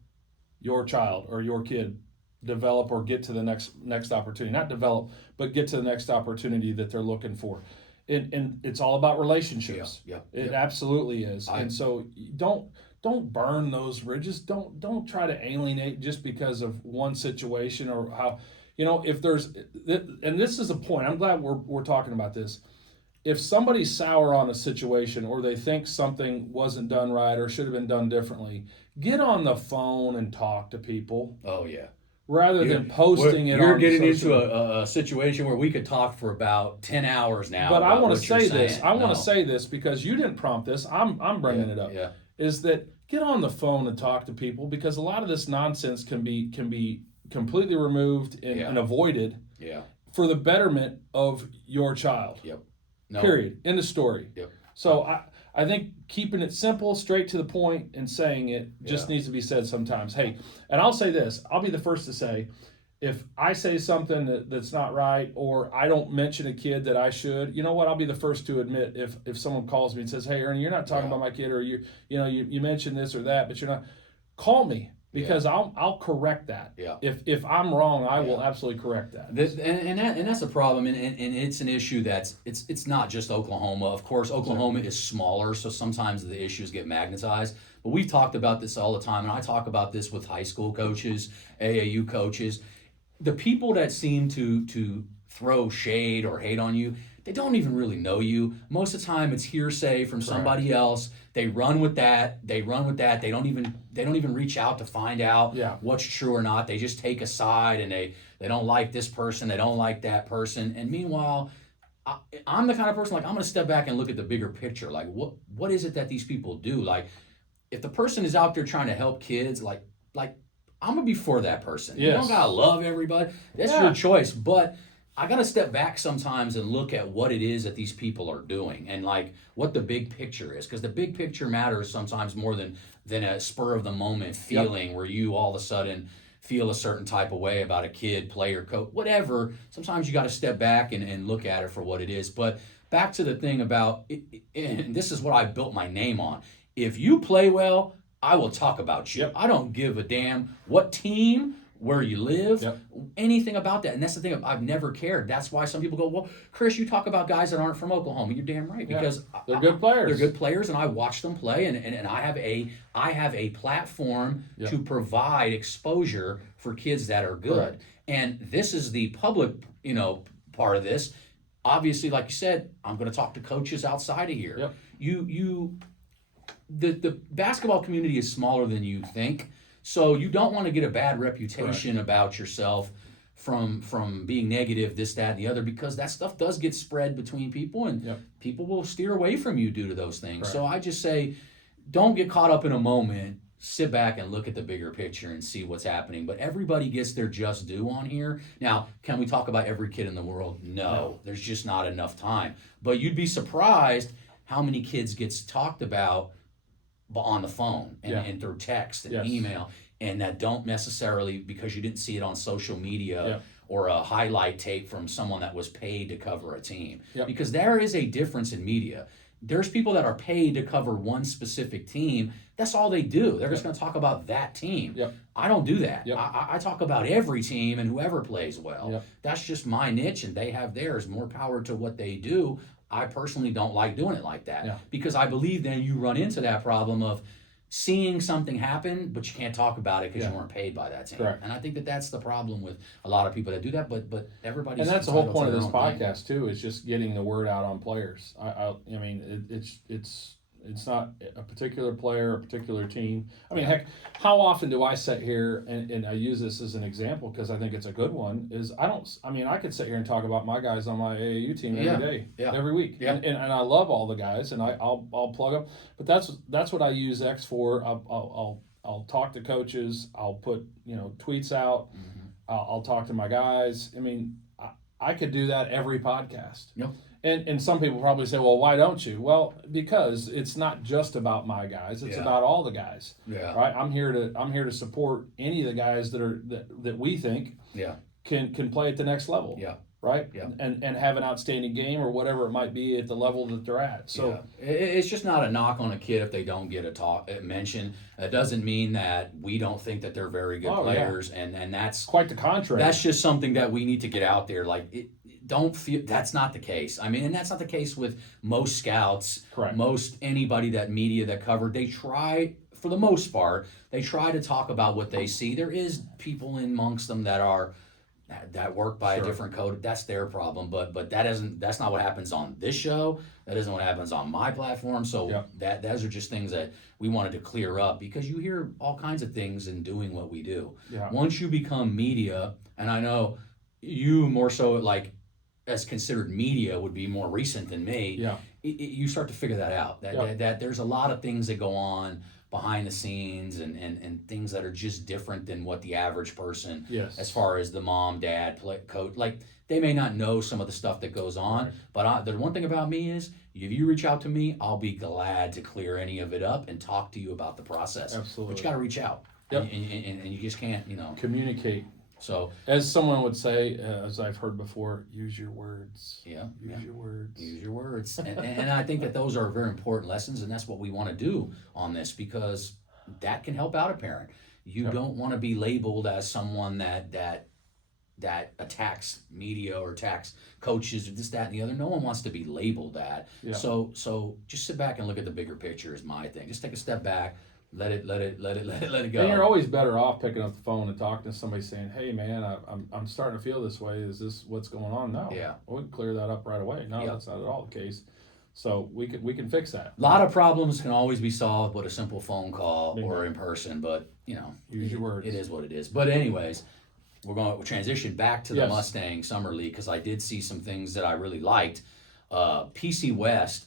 your child or your kid develop or get to the next opportunity. Not develop, but get to the next opportunity that they're looking for. And it's all about relationships. It absolutely is. And so don't burn those bridges. Don't try to alienate just because of one situation or how. If there's, and this is a point, I'm glad we're talking about this. If somebody's sour on a situation or they think something wasn't done right or should have been done differently, get on the phone and talk to people. Oh, yeah. Rather than posting it on You're getting social into a situation where we could talk for about 10 hours now. But I want to say this. I want No. to say this because you didn't prompt this. I'm bringing it up. Yeah. Is that get on the phone and talk to people, because a lot of this nonsense can be completely removed and avoided for the betterment of your child. No. Period. End of story. So Oh. I think keeping it simple, straight to the point, and saying it just needs to be said sometimes. Hey, and I'll say this. I'll be the first to say, if I say something that's not right, or I don't mention a kid that I should, you know what? I'll be the first to admit if someone calls me and says, "Hey, Ernie, you're not talking about my kid," or you mentioned this or that, but you're not. Call me. Because I'll correct that. If I'm wrong, I will absolutely correct that. And that's a problem, and it's an issue that's it's not just Oklahoma. Of course, Oklahoma is smaller, so sometimes the issues get magnetized. But we've talked about this all the time, and I talk about this with high school coaches, AAU coaches. The people that seem to throw shade or hate on you, they don't even really know you. Most of the time, it's hearsay from somebody else. They run with that. They don't even reach out to find out what's true or not. They just take a side, and they don't like this person. They don't like that person. And meanwhile, I'm the kind of person, like, I'm going to step back and look at the bigger picture. Like, what is it that these people do? Like, if the person is out there trying to help kids, like I'm going to be for that person. You don't got to love everybody. That's your choice. But I got to step back sometimes and look at what it is that these people are doing and like what the big picture is, because the big picture matters sometimes more than a spur of the moment feeling where you all of a sudden feel a certain type of way about a kid, player, coach, whatever. Sometimes you got to step back and look at it for what it is. But back to the thing about it, and this is what I built my name on. If you play well, I will talk about you. I don't give a damn what team, where you live, anything about that. And that's the thing, I've never cared. That's why some people go, well, Chris, you talk about guys that aren't from Oklahoma. You're damn right, because they're good players. They're good players, and I watch them play, and I have a platform to provide exposure for kids that are good. Correct. And this is the public, part of this. Obviously, like you said, I'm going to talk to coaches outside of here. The basketball community is smaller than you think. So you don't want to get a bad reputation about yourself from being negative, this, that, and the other, because that stuff does get spread between people, and people will steer away from you due to those things. So I just say, don't get caught up in a moment. Sit back and look at the bigger picture and see what's happening. But everybody gets their just due on here. Now, can we talk about every kid in the world? No. There's just not enough time. But you'd be surprised how many kids gets talked about on the phone and through text and email, and that don't necessarily, because you didn't see it on social media or a highlight tape from someone that was paid to cover a team. Because there is a difference in media. there's people that are paid to cover one specific team. That's all they do. They're just going to talk about that team. Yep. I don't do that. Yep. I talk about every team and whoever plays well. Yep. That's just my niche, and they have theirs. More power to what they do. I personally don't like doing it like that because I believe then you run into that problem of seeing something happen, but you can't talk about it because you weren't paid by that team. Correct. And I think that that's the problem with a lot of people that do that. But everybody's and that's the whole point of this entitled to their own podcast too, is just getting the word out on players. I mean, it's not a particular player, a particular team. I mean, heck, how often do I sit here and I use this as an example because I think it's a good one? I could sit here and talk about my guys on my AAU team every day, every week, and I love all the guys, and I'll plug them. But that's what I use X for. I'll talk to coaches. I'll put tweets out. Mm-hmm. I'll talk to my guys. I mean, I could do that every podcast. Yep. And some people probably say, well, why don't you? Well, because it's not just about my guys; it's about all the guys. Yeah. Right. I'm here to support any of the guys that we think can play at the next level. Yeah. Right. Yeah. And have an outstanding game or whatever it might be at the level that they're at. So it's just not a knock on a kid if they don't get a mention. It doesn't mean that we don't think that they're very good players, and that's quite the contrary. That's just something that we need to get out there. Don't feel that's not the case. I mean, and that's not the case with most scouts. Correct. Most anybody that media that covered, they try, for the most part, they try to talk about what they see. There is people amongst them that work by a different code. That's their problem. But that's not what happens on this show. That isn't what happens on my platform. So those are just things that we wanted to clear up because you hear all kinds of things in doing what we do. Yeah. Once you become media, and I know you more so as considered media would be more recent than me. Yeah. You start to figure that out. That there's a lot of things that go on behind the scenes and things that are just different than what the average person, as far as the mom, dad, coach, they may not know some of the stuff that goes on. Right. But the one thing about me is, if you reach out to me, I'll be glad to clear any of it up and talk to you about the process. Absolutely. But you got to reach out. Yep. And you just can't, communicate. So, as someone would say, as I've heard before, use your words. Yeah. Use your words. Use your words. and I think that those are very important lessons, and that's what we want to do on this because that can help out a parent. You don't want to be labeled as someone that attacks media or attacks coaches or this, that, and the other. No one wants to be labeled that. Yeah. So just sit back and look at the bigger picture is my thing. Just take a step back. Let it go. And you're always better off picking up the phone and talking to somebody saying, "Hey, man, I'm starting to feel this way. Is this what's going on?" No. Yeah. We can clear that up right away. No, that's not at all the case. So we can fix that. A lot of problems can always be solved with a simple phone call or in person, but use your words. It is what it is. But anyways, we're going to transition back to the Mustang Summer League because I did see some things that I really liked. PC West.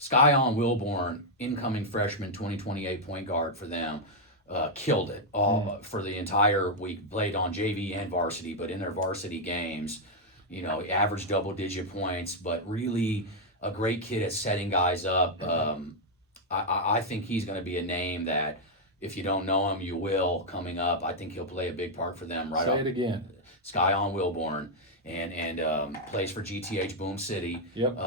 Skyon Wilborn, incoming freshman, 2028 point guard for them, killed it all for the entire week. Played on JV and varsity, but in their varsity games, averaged double-digit points, but really a great kid at setting guys up. I think he's going to be a name that if you don't know him, you will coming up. I think he'll play a big part for them. Right. Say it again. Skyon Wilborn, and plays for GTH Boom City. Yep.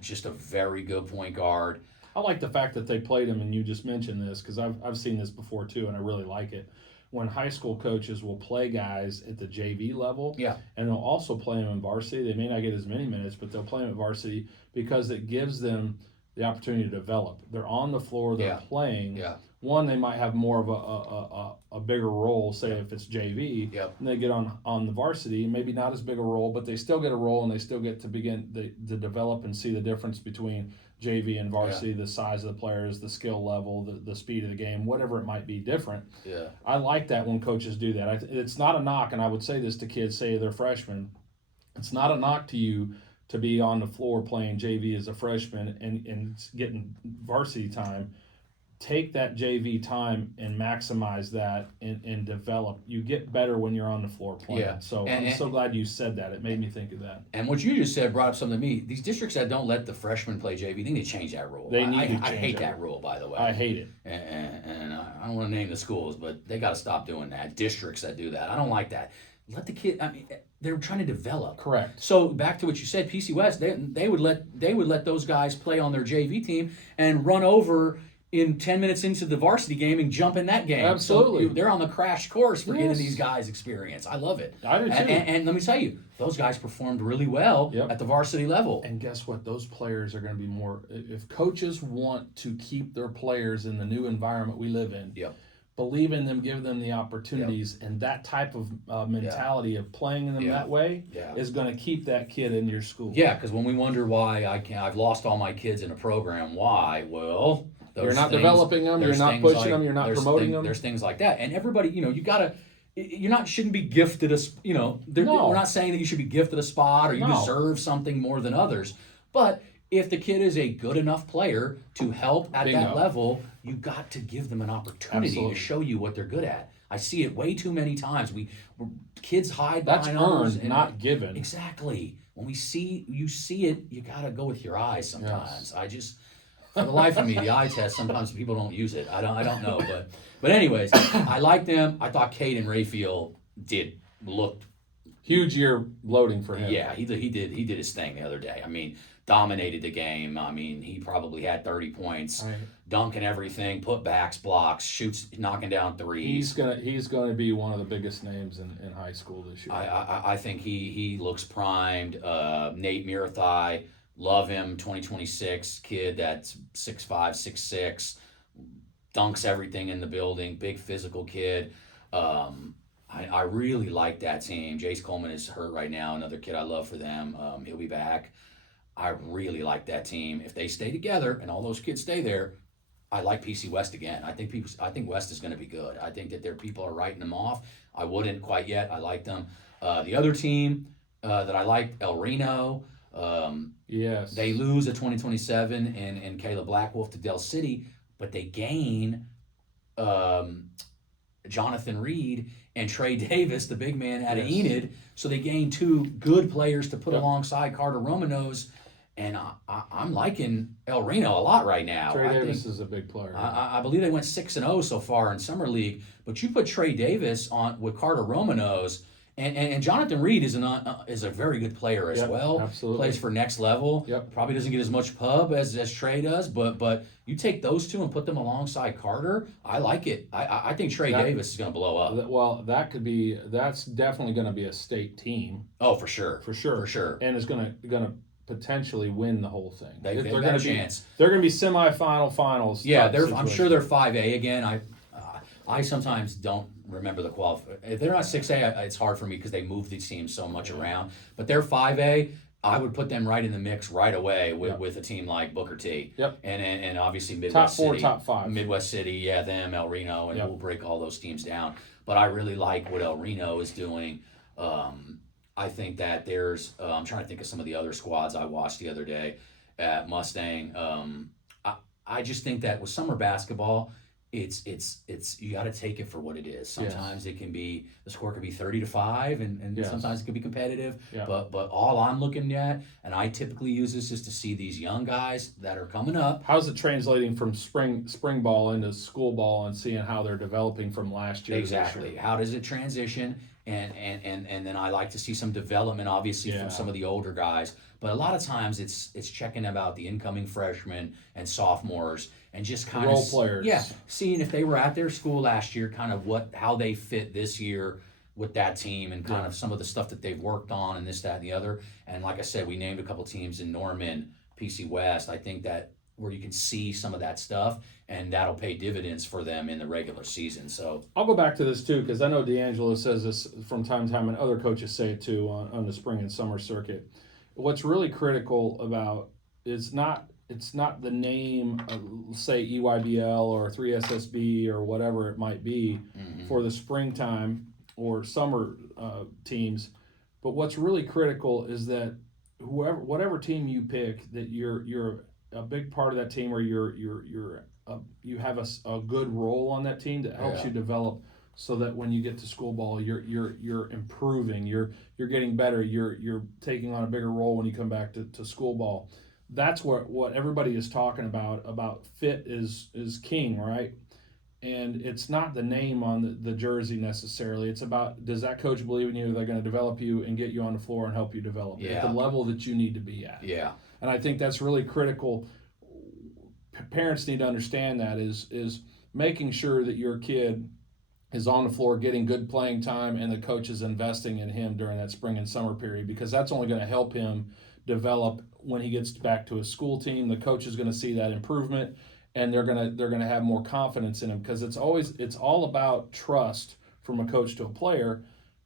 Just a very good point guard. I like the fact that they played him, and you just mentioned this because I've seen this before too, and I really like it. When high school coaches will play guys at the JV level, and they'll also play them in varsity. They may not get as many minutes, but they'll play them at varsity because it gives them the opportunity to develop. They're on the floor, they're playing. Yeah. One, they might have more of a bigger role, say if it's JV, and they get on the varsity, maybe not as big a role, but they still get a role and they still get to begin to develop and see the difference between JV and varsity, the size of the players, the skill level, the speed of the game, whatever it might be different. Yeah. I like that when coaches do that. It's not a knock, and I would say this to kids, say they're freshmen, it's not a knock to you to be on the floor playing JV as a freshman and getting varsity time. Take that JV time and maximize that and develop. You get better when you're on the floor playing. Yeah. So I'm so glad you said that. It made me think of that. And what you just said brought up something to me. These districts that don't let the freshmen play JV, they need to change that rule. I hate that rule, by the way. I hate it. And I don't want to name the schools, but they got to stop doing that. Districts that do that. I don't like that. let the kid. I mean, they're trying to develop. Correct. So back to what you said, PC West, they would let those guys play on their JV team and run over in 10 minutes into the varsity game and jump in that game. Absolutely. So they're on the crash course for getting Yes. these guys experience. I love it. I do too. And let me tell you, those guys performed really well Yep. at the varsity level. And guess what? Those players are going to be more. If coaches want to keep their players in the new environment we live in, Yep. believe in them, give them the opportunities, and that type of mentality of playing them that way is going to keep that kid in your school. Yeah, because when we wonder why I've lost all my kids in a program, why? Well, you're not developing them, you're not pushing them, you're not promoting them. There's things like that, and everybody, you gotta. Shouldn't be gifted a. We're not saying that you should be gifted a spot or you deserve something more than others, but if the kid is a good enough player to help at that level, you got to give them an opportunity to show you what they're good at. I see it way too many times. Kids hide behind others. That's earned, not given. Exactly. When you see it, you got to go with your eyes sometimes. Yes. For the life of me, the eye test, sometimes people don't use it. I don't know. But anyways, I like them. I thought Caden Rayfield looked huge year loading for him. Yeah, he did his thing the other day. I mean, dominated the game. I mean, he probably had 30 points, dunking everything, putbacks, blocks, shoots, knocking down threes. He's gonna be one of the biggest names in high school this year. I think he looks primed. Nate Mirathai, love him. 2026 kid that's 6'5", 6'6", dunks everything in the building. Big physical kid. I really like that team. Jace Coleman is hurt right now. Another kid I love for them. He'll be back. I really like that team. If they stay together and all those kids stay there, I like PC West again. I think West is going to be good. I think that their people are writing them off. I wouldn't quite yet. I like them. The other team that I like, El Reno. Yes. They lose at 2027 and Caleb Blackwolf to Del City, but they gain Jonathan Reed and Trey Davis, the big man out of Enid. So they gain two good players to put alongside Carter Romanos. And I'm liking El Reno a lot right now. Trey Davis is a big player. I believe they went 6-0 so far in Summer League. But you put Trey Davis on with Carter Romanos, and Jonathan Reed is a very good player as well. Absolutely. Plays for next level. Yep. Probably doesn't get as much pub as Trey does, but you take those two and put them alongside Carter. I like it. I think Trey Davis is going to blow up. Well, that's definitely going to be a state team. Oh, for sure. For sure. And it's going to potentially win the whole thing. They're going to chance. They're going to be semifinal finals. Yeah, I'm sure they're 5A again. I sometimes don't remember the If they're not 6A, it's hard for me because they move these teams so much around. But they're 5A. I would put them right in the mix right away with a team like Booker T. Yep. And obviously Midwest City. Top 5. Midwest City, them, El Reno, and we'll break all those teams down. But I really like what El Reno is doing. I think that there's I'm trying to think of some of the other squads I watched the other day at Mustang. I just think that with summer basketball, it's you got to take it for what it is. Sometimes it can be the score could be 30-5, and sometimes it can be competitive. Yeah. But all I'm looking at, and I typically use this, is to see these young guys that are coming up. How's it translating from spring ball into school ball and seeing how they're developing from last year? Exactly. How does it transition? And then I like to see some development, obviously, from some of the older guys. But a lot of times it's checking about the incoming freshmen and sophomores and just kind role of players. Yeah, seeing if they were at their school last year, kind of how they fit this year with that team and kind of some of the stuff that they've worked on and this, that, and the other. And like I said, we named a couple teams in Norman, PC West. I think that where you can see some of that stuff, and that'll pay dividends for them in the regular season. So I'll go back to this too, because I know D'Angelo says this from time to time, and other coaches say it too on the spring and summer circuit. What's really critical about it's not the name of, say, EYBL or 3SSB or whatever it might be for the springtime or summer teams, but what's really critical is that whatever team you pick, that you're a big part of that team, or you have a good role on that team that helps you develop, so that when you get to school ball, you're improving, you're getting better, you're taking on a bigger role when you come back to school ball. That's what everybody is talking about fit is king, right? And it's not the name on the jersey necessarily. It's about, does that coach believe in you? They're going to develop you and get you on the floor and help you develop at the level that you need to be at. Yeah. And I think that's really critical. Parents need to understand that is making sure that your kid is on the floor getting good playing time and the coach is investing in him during that spring and summer period, because that's only going to help him develop when he gets back to his school team. The coach is going to see that improvement, and they're going to have more confidence in him, because it's all about trust from a coach to a player.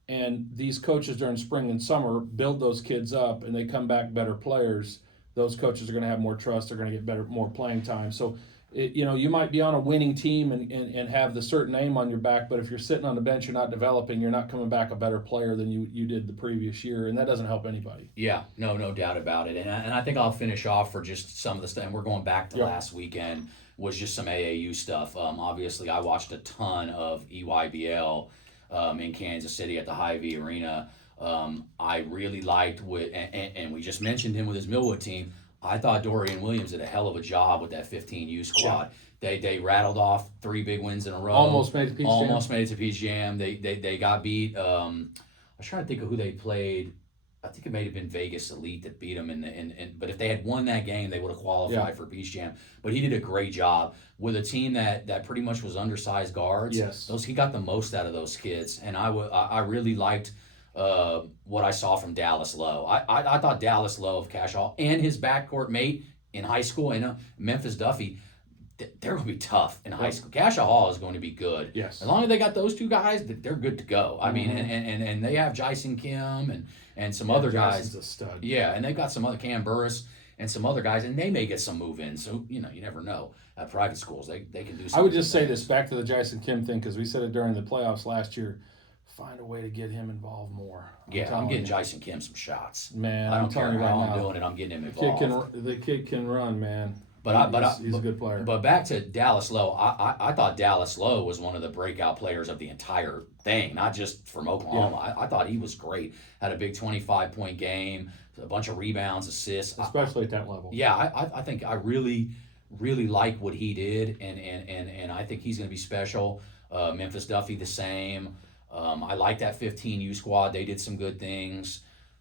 And these coaches during spring and summer build those kids up, and they come back better players. Those coaches are going to have more trust. They're going to get more playing time. So, you might be on a winning team and have the certain name on your back, but if you're sitting on the bench, you're not developing, you're not coming back a better player than you did the previous year, and that doesn't help anybody. Yeah, no doubt about it. And I think I'll finish off for just some of the stuff. And we're going back to last weekend, was just some AAU stuff. Obviously, I watched a ton of EYBL in Kansas City at the Hy-Vee Arena. I really liked and we just mentioned him with his Millwood team. I thought Dorian Williams did a hell of a job with that 15U squad. Yeah. They rattled off 3 big wins in a row. Almost made it to Peach Jam. Almost made it to Peach Jam. They got beat. I was trying to think of who they played. I think it may have been Vegas Elite that beat them. But if they had won that game, they would have qualified for Peach Jam. But he did a great job with a team that pretty much was undersized guards. Yes. He got the most out of those kids, and I really liked what I saw from Dallas Lowe. I thought Dallas Lowe of Cash Hall and his backcourt mate in high school, Memphis Duffy, they're going to be tough in high school. Cash Hall is going to be good. Yes. As long as they got those 2 guys, they're good to go. I mean, and they have Jason Kim and some other guys. Jason's a stud. Yeah, and they've got some other Cam Burris and some other guys, and they may get some move-ins. So, you never know. At private schools, they can do something. I would just say this back to the Jason Kim thing, because we said it during the playoffs last year. Find a way to get him involved more. I'm getting Jason Kim some shots. Man, I don't care how right I'm now, doing it. I'm getting him involved. The kid can run, man. He's a good player. But back to Dallas Lowe, I thought Dallas Lowe was one of the breakout players of the entire thing, not just from Oklahoma. I thought he was great. Had a big 25-point game, a bunch of rebounds, assists. Especially at that level. Yeah, I think I really like what he did, and I think he's going to be special. Memphis Duffy the same. I like that 15U squad. They did some good things.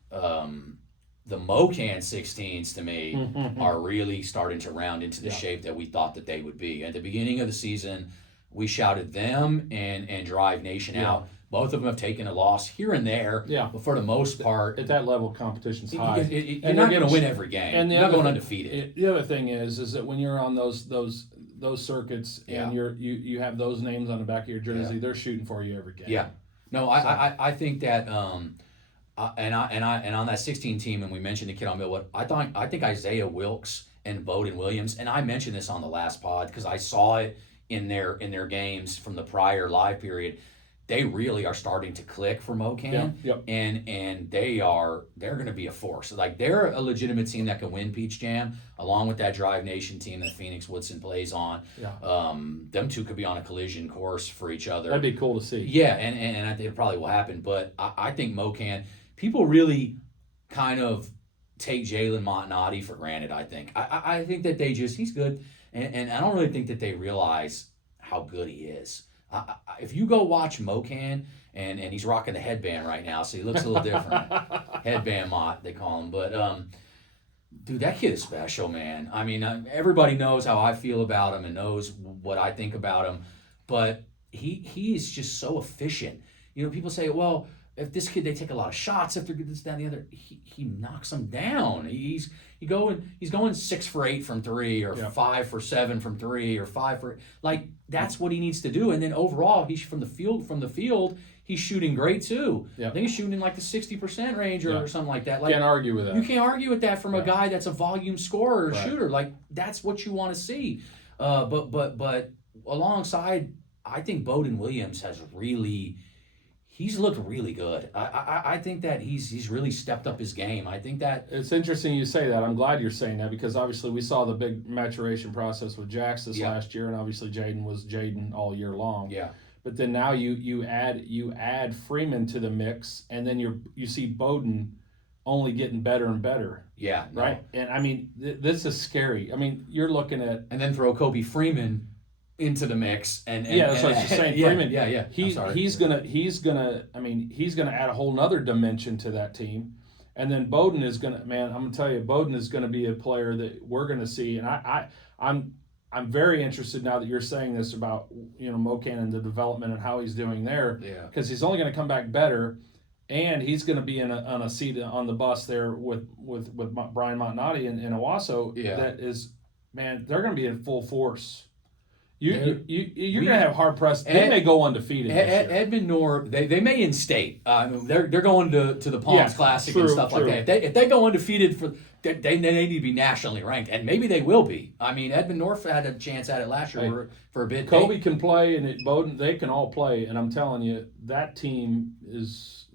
The Mocan 16s, to me, are really starting to round into the shape that we thought that they would be. At the beginning of the season, we shouted them and Drive Nation out. Both of them have taken a loss here and there, but for the most part, at that level, competition's high. You're not going to win every game. And you're not going undefeated. The other thing is that when you're on those circuits and you have those names on the back of your jersey, they're shooting for you every game. Yeah. No, I think that and on that 16 team, and we mentioned the kid on Millwood, I think Isaiah Wilkes and Bowden Williams, and I mentioned this on the last pod because I saw it in their games from the prior live period. They really are starting to click for Mocan, and they're going to be a force. Like, they're a legitimate team that can win Peach Jam, along with that Drive Nation team that Phoenix Woodson plays on. Them 2 could be on a collision course for each other. That'd be cool to see. Yeah, and I think it probably will happen. But I think Mocan, people really kind of take Jalen Montnati for granted. I think I think that he's good, and I don't really think that they realize how good he is. If you go watch Mocan, and he's rocking the headband right now, so he looks a little different. Headband Mott, they call him. But, dude, that kid is special, man. I mean, everybody knows how I feel about him and knows what I think about him. But he is just so efficient. People say, well, if this kid, they take a lot of shots, if they're good, this, that, and the other, he knocks them down. He's going 6 for 8 from 3, or 5 for 7 from 3, or 5 for, like, that's what he needs to do. And then overall, he's from the field, he's shooting great too. I think he's shooting in like the 60% range or something like that. Like, can't argue with that. You can't argue with that from a guy that's a volume scorer or shooter. Like, that's what you want to see. But alongside, I think Bowden Williams has really. He's looked really good. I think that he's really stepped up his game. I think that it's interesting you say that. I'm glad you're saying that, because obviously we saw the big maturation process with Jax this last year, and obviously Jaden was Jaden all year long. Yeah. But then now you add Freeman to the mix, and then you see Bowden only getting better and better. Yeah. Right. And I mean, this is scary. I mean, you're looking at, and then throw Kobe Freeman into the mix. And yeah, that's what I was just saying. Yeah, Freeman, yeah. I'm sorry. he's gonna. I mean, he's gonna add a whole nother dimension to that team. And then Bowden is gonna, man. I'm gonna tell you, Bowden is gonna be a player that we're gonna see. And I'm very interested now that you're saying this about Mocan and the development and how he's doing there. Yeah. Because he's only going to come back better, and he's going to be on a seat on the bus there with Brian Montanati and Owasso. Yeah. That is, man, they're going to be in full force. You're going to have hard pressed. They may go undefeated. Edmund Norb, they may in-state. They're going to the Palms Classic and stuff like that. If they go undefeated they need to be nationally ranked, and maybe they will be. I mean, Edmund North had a chance at it last year for a bit. Kobe can play, and Bowden, they can all play, and I'm telling you, that team is.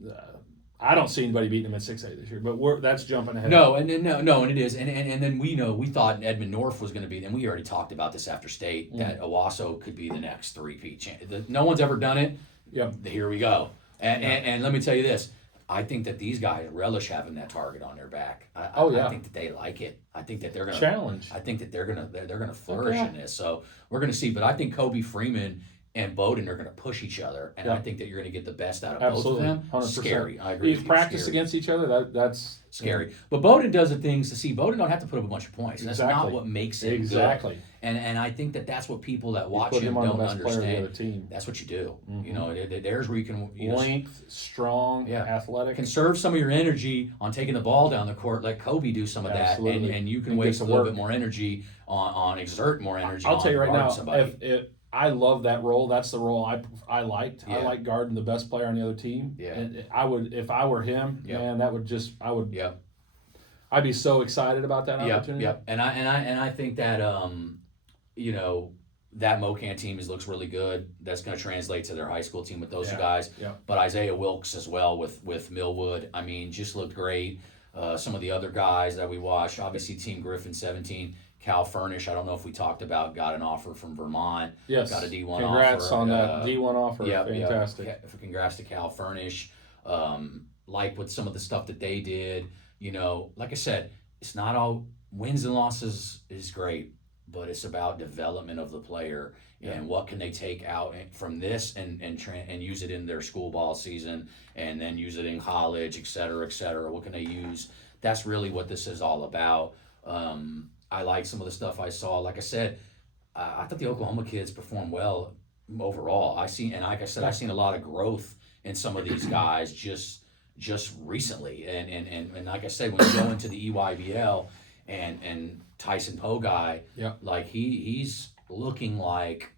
I don't see anybody beating them at 6A this year, but that's jumping ahead. No, and it is, and then we thought Edmund North was going to be, and we already talked about this after state that Owasso could be the next three-peat champion. No one's ever done it. Yep. Here we go, and let me tell you this. I think that these guys relish having that target on their back. I think that they like it. I think that they're gonna challenge. I think that they're gonna flourish in this. So we're gonna see. But I think Kobe Freeman and Bowden are going to push each other, and I think that you're going to get the best out of both of them. 100%. Scary. I agree. If you practice against each other, that's scary. But Bowden does the things to see. Bowden don't have to put up a bunch of points. That's not what makes him good. And I think that that's what people that watch him don't understand. That's what you do. Mm-hmm. There's where you can length, strong, athletic. Conserve some of your energy on taking the ball down the court. Let Kobe do some of that, and you can waste a little bit more energy on exert more energy. I'll tell you right now, somebody. if I love that role. That's the role I liked. Yeah. I like guarding the best player on the other team. Yeah. And I would, if I were him, man, that would just Yep. I'd be so excited about that opportunity. Yep. And I think that that Mocan team looks really good. That's going to translate to their high school team with those guys. Yeah. But Isaiah Wilkes as well with Millwood. I mean, just looked great. Some of the other guys that we watched, obviously Team Griffin 17. Cal Furnish, I don't know if we talked about, got an offer from Vermont. Yes. Got a D1 offer. Congrats on that D1 offer. Fantastic. Yeah. Congrats to Cal Furnish. Like with some of the stuff that they did, like I said, it's not all wins and losses is great, but it's about development of the player and what can they take out from this and use it in their school ball season and then use it in college, et cetera, et cetera. What can they use? That's really what this is all about. I like some of the stuff I saw. Like I said, I thought the Oklahoma kids performed well overall. I've seen a lot of growth in some of these guys just recently. And like I said, when you go into the EYBL and Tyson Pogai, like he's looking like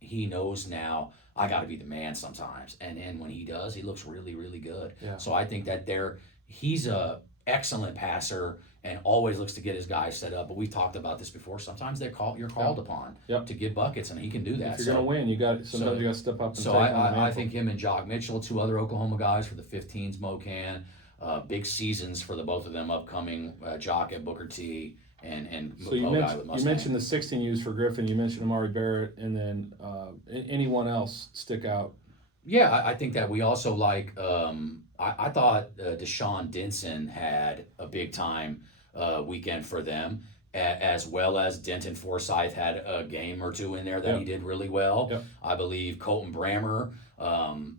he knows now I got to be the man sometimes. And when he does, he looks really, really good. Yeah. So I think that he's a excellent passer and always looks to get his guys set up. But we've talked about this before. Sometimes you're called upon to get buckets, and he can do that. If you're going to win, sometimes you got to step up and take on the mantle. I think him and Jock Mitchell, two other Oklahoma guys for the 15s, Mocan, big seasons for the both of them upcoming. Jock at Booker T and so you mentioned the 16Us for Griffin. You mentioned Amari Barrett, and then anyone else stick out? Yeah, I think that we also like. I thought Deshaun Denson had a big time weekend for them, as well as Denton Forsyth had a game or two in there that he did really well. Yep. I believe Colton Brammer. Colton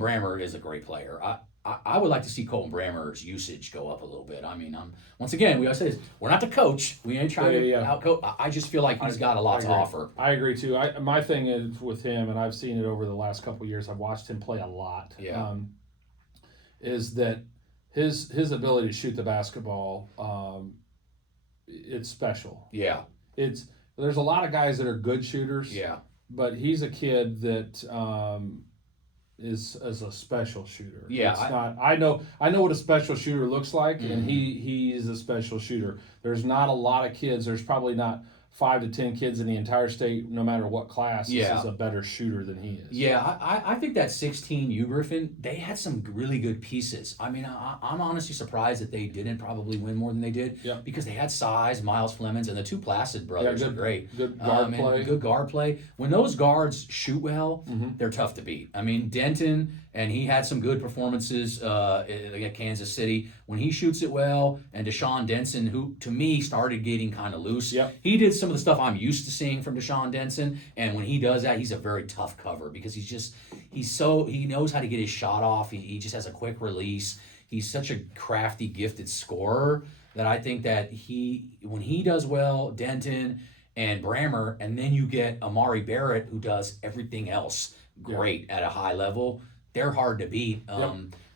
Brammer is a great player. I would like to see Colton Brammer's usage go up a little bit. I mean, once again, we always say this, we're not the coach. We ain't trying to outcoach. I just feel like he's got a lot to offer. I agree too. My thing is with him, and I've seen it over the last couple of years. I've watched him play a lot. Yeah. Is that his ability to shoot the basketball? It's special. Yeah. There's a lot of guys that are good shooters. Yeah. But he's a kid that is a special shooter. Yeah. It's not. I know what a special shooter looks like, and he is a special shooter. There's not a lot of kids. There's probably not 5 to 10 kids in the entire state, no matter what class, is a better shooter than he is. Yeah, I think that 16 U Griffin, they had some really good pieces. I mean, I'm honestly surprised that they didn't probably win more than they did because they had size. Miles Flemings and the two Placid brothers are great. Good guard play. Good guard play. When those guards shoot well, they're tough to beat. I mean, Denton, and he had some good performances at Kansas City. When he shoots it well, and Deshaun Denson, who to me started getting kind of loose, he did some of the stuff I'm used to seeing from Deshaun Denson. And when he does that, he's a very tough cover because he knows how to get his shot off. He just has a quick release. He's such a crafty, gifted scorer that I think that when he does well, Denton and Brammer, and then you get Amari Barrett who does everything else great at a high level, they're hard to beat.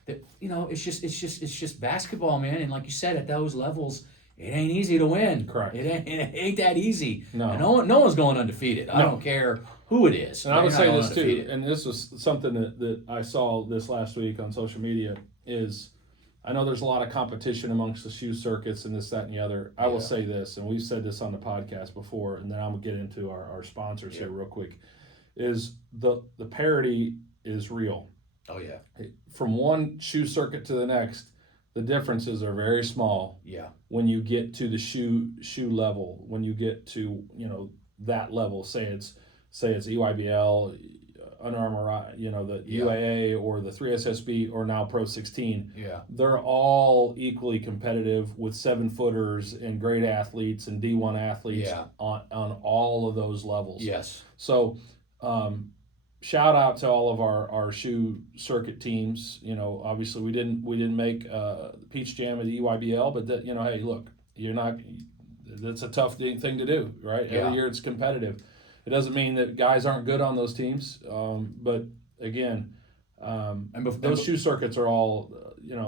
It's just basketball, man. And like you said, at those levels, it ain't easy to win. Correct. It ain't that easy. No. And no one's going undefeated. I don't care who it is. And I would They're say not this undefeated. too, and this was something that I saw this last week on social media, is I know there's a lot of competition amongst the shoe circuits and this, that, and the other. I will say this, and we've said this on the podcast before, and then I'm going to get into our sponsors here real quick, is the parity is real. Oh, yeah. From one shoe circuit to the next, the differences are very small. Yeah. When you get to the shoe level, when you get to that level, say it's EYBL, Under Armour, the UAA or the 3SSB or now Pro 16. Yeah. They're all equally competitive with 7-footers and great athletes and D1 athletes on all of those levels. Yes. So, shout out to all of our shoe circuit teams. Obviously we didn't make Peach Jam at the EYBL, but that hey, look, that's a tough thing to do, right? Yeah. Every year it's competitive. It doesn't mean that guys aren't good on those teams, but again, those shoe circuits are all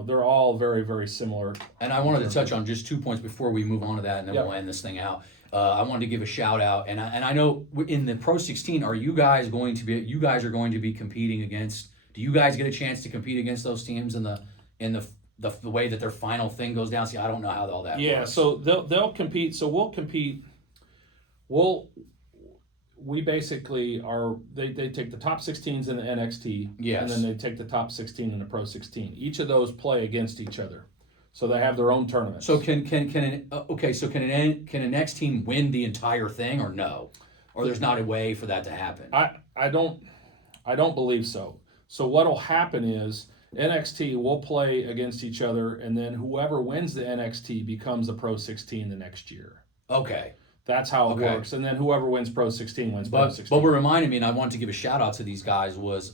they're all very, very similar. And I wanted to touch on just 2 points before we move on to that, and then we'll end this thing out. I wanted to give a shout out, and I know in the Pro 16, you guys are going to be competing against? Do you guys get a chance to compete against those teams in the way that their final thing goes down? See, I don't know how all that works. Yeah, so they'll compete. So we'll compete. We basically are. They take the top 16s in the NXT, yes, and then they take the top 16 in the Pro 16. Each of those play against each other. So they have their own tournaments. So can an X team win the entire thing or no? Or there's not a way for that to happen? I don't believe so. So what'll happen is NXT will play against each other, and then whoever wins the NXT becomes a Pro 16 the next year. Okay. That's how it works. And then whoever wins Pro 16 wins Pro 16. But what reminded me, and I wanted to give a shout out to these guys, was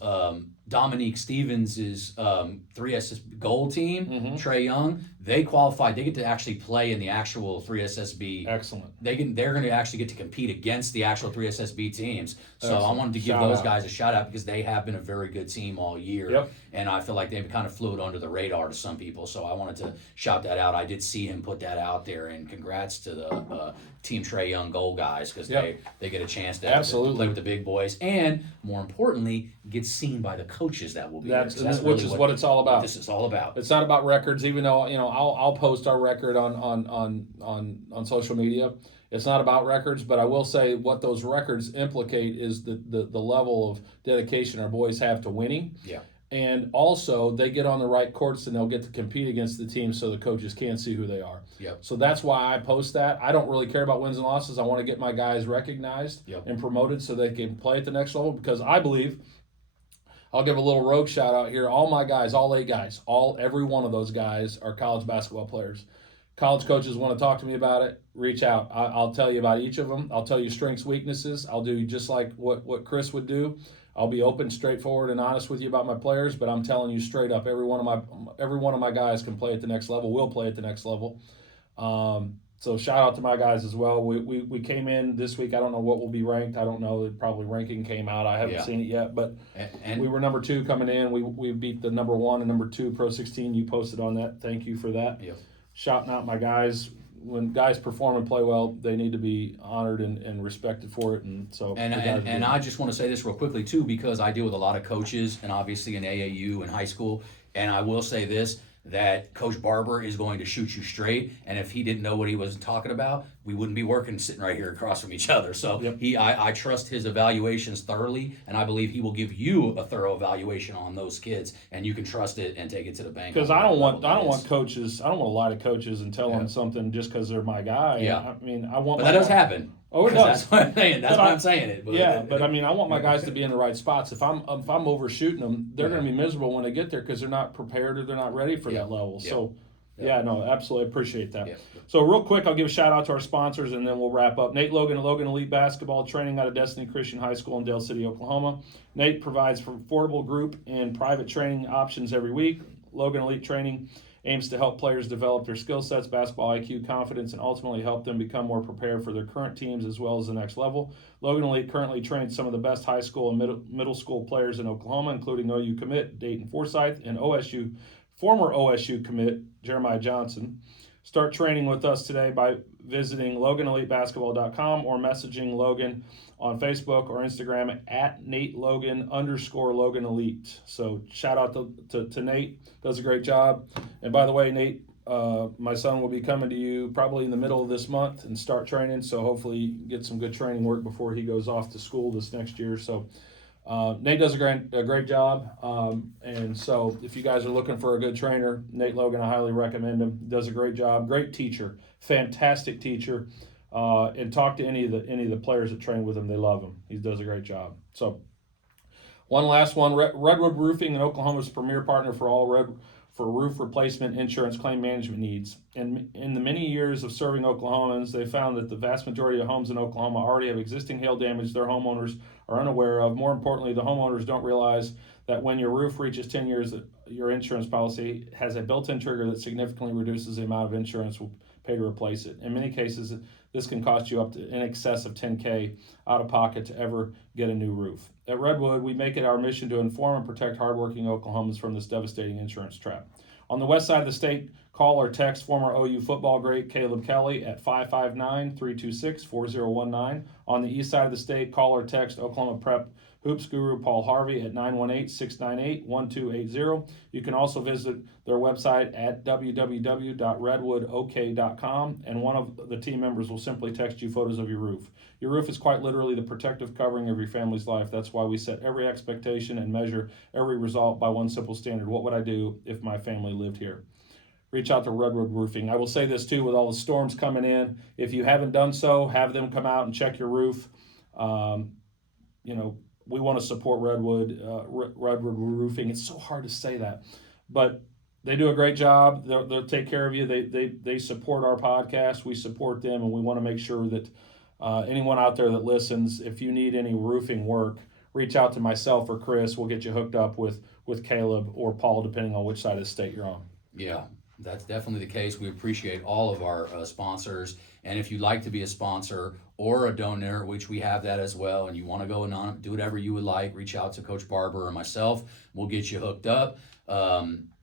Dominique Stevens' 3SS Gold team, Trey Young. They qualified. They get to actually play in the actual 3SSB. Excellent. They're going to actually get to compete against the actual 3SSB teams. So Excellent. I wanted to give those guys a shout out because they have been a very good team all year. Yep. And I feel like they've kind of flew under the radar to some people. So I wanted to shout that out. I did see him put that out there, and congrats to the Team Trey Young Gold guys because they get a chance to play with the big boys, and more importantly, get seen by the coaches that will be there. That's which is what it's all about. This is all about. It's not about records, even though I'll post our record on social media. It's not about records, but I will say what those records implicate is the level of dedication our boys have to winning. Yeah. And also, they get on the right courts and they'll get to compete against the team so the coaches can't see who they are. Yep. So that's why I post that. I don't really care about wins and losses. I want to get my guys recognized and promoted so they can play at the next level, because I believe, I'll give a little rogue shout out here, all my guys, all 8 guys, every one of those guys are college basketball players. College coaches want to talk to me about it, reach out. I'll tell you about each of them. I'll tell you strengths, weaknesses. I'll do just like what Chris would do. I'll be open, straightforward, and honest with you about my players, but I'm telling you straight up, every one of my guys can play at the next level, will play at the next level. So shout out to my guys as well. We came in this week. I don't know what will be ranked. I don't know. Probably ranking came out. I haven't seen it yet, but we were number 2 coming in. We beat the number 1 and number 2 Pro 16. You posted on that. Thank you for that. Yep. Shouting out my guys. When guys perform and play well, they need to be honored and respected for it. And so, and I just want to say this real quickly too, because I deal with a lot of coaches, and obviously in AAU and high school, and I will say this, that Coach Barber is going to shoot you straight, and if he didn't know what he was talking about, we wouldn't be working sitting right here across from each other. So I trust his evaluations thoroughly, and I believe he will give you a thorough evaluation on those kids, and you can trust it and take it to the bank. Because I don't want coaches. I don't want to lie to coaches and tell them something just because they're my guy. Yeah. I mean, I want. But that does happen. Oh, it does. That's what I'm saying. That's why I'm saying it. But, but I mean, I want my guys to be in the right spots. If I'm overshooting them, they're going to be miserable when they get there because they're not prepared or they're not ready for that level. So Yeah, no, absolutely appreciate that. Yeah. So real quick, I'll give a shout out to our sponsors and then we'll wrap up. Nate Logan, Logan Elite Basketball Training out of Destiny Christian High School in Dale City, Oklahoma. Nate provides affordable group and private training options every week. Logan Elite Training aims to help players develop their skill sets, basketball IQ, confidence, and ultimately help them become more prepared for their current teams as well as the next level. Logan Elite currently trains some of the best high school and middle school players in Oklahoma, including OU commit Dayton Forsyth and former OSU commit Jeremiah Johnson. Start training with us today by visiting LoganEliteBasketball.com or messaging Logan on Facebook or Instagram at @NateLogan_Logan Elite. So shout out to Nate, does a great job. And by the way, Nate, my son will be coming to you probably in the middle of this month and start training. So hopefully get some good training work before he goes off to school this next year. So Nate does a great job, and so if you guys are looking for a good trainer, Nate Logan, I highly recommend him. He does a great job, great teacher, fantastic teacher, and talk to any of the players that train with him. They love him. He does a great job. So one last one, Redwood Roofing in Oklahoma's premier partner for roof replacement insurance claim management needs. And in the many years of serving Oklahomans, they found that the vast majority of homes in Oklahoma already have existing hail damage their homeowners are unaware of. More importantly, the homeowners don't realize that when your roof reaches 10 years, your insurance policy has a built-in trigger that significantly reduces the amount of insurance will pay to replace it. In many cases, this can cost you up to in excess of $10K out of pocket to ever get a new roof. At Redwood, we make it our mission to inform and protect hardworking Oklahomans from this devastating insurance trap. On the west side of the state, call or text former OU football great Caleb Kelly at 559-326-4019. On the east side of the state, call or text Oklahoma Prep Hoops Guru Paul Harvey at 918-698-1280. You can also visit their website at www.redwoodok.com, and one of the team members will simply text you photos of your roof. Your roof is quite literally the protective covering of your family's life. That's why we set every expectation and measure every result by one simple standard. What would I do if my family lived here? Reach out to Redwood Roofing. I will say this too, with all the storms coming in, if you haven't done so, have them come out and check your roof. We want to support Redwood Roofing. It's so hard to say that, but they do a great job. They'll take care of you. They support our podcast. We support them, and we want to make sure that anyone out there that listens, if you need any roofing work, reach out to myself or Chris. We'll get you hooked up with Caleb or Paul, depending on which side of the state you're on. Yeah, that's definitely the case. We appreciate all of our sponsors. And if you'd like to be a sponsor or a donor, which we have that as well, and you want to go and do whatever you would like, reach out to Coach Barber or myself. We'll get you hooked up.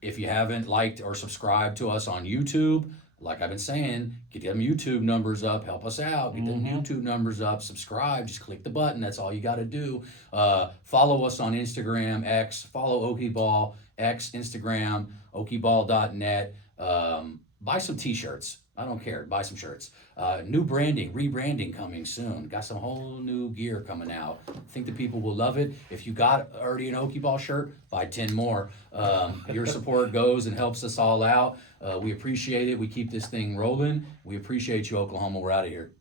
If you haven't liked or subscribed to us on YouTube, like I've been saying, get them YouTube numbers up. Help us out. Get them YouTube numbers up. Subscribe. Just click the button. That's all you got to do. Follow us on Instagram, X. Follow Okieball, X, Instagram, okieball.net. Buy some T-shirts. I don't care. Buy some shirts. New branding, rebranding coming soon. Got some whole new gear coming out. I think the people will love it. If you got already an Okieball shirt, buy 10 more. Your support goes and helps us all out. We appreciate it. We keep this thing rolling. We appreciate you, Oklahoma. We're out of here.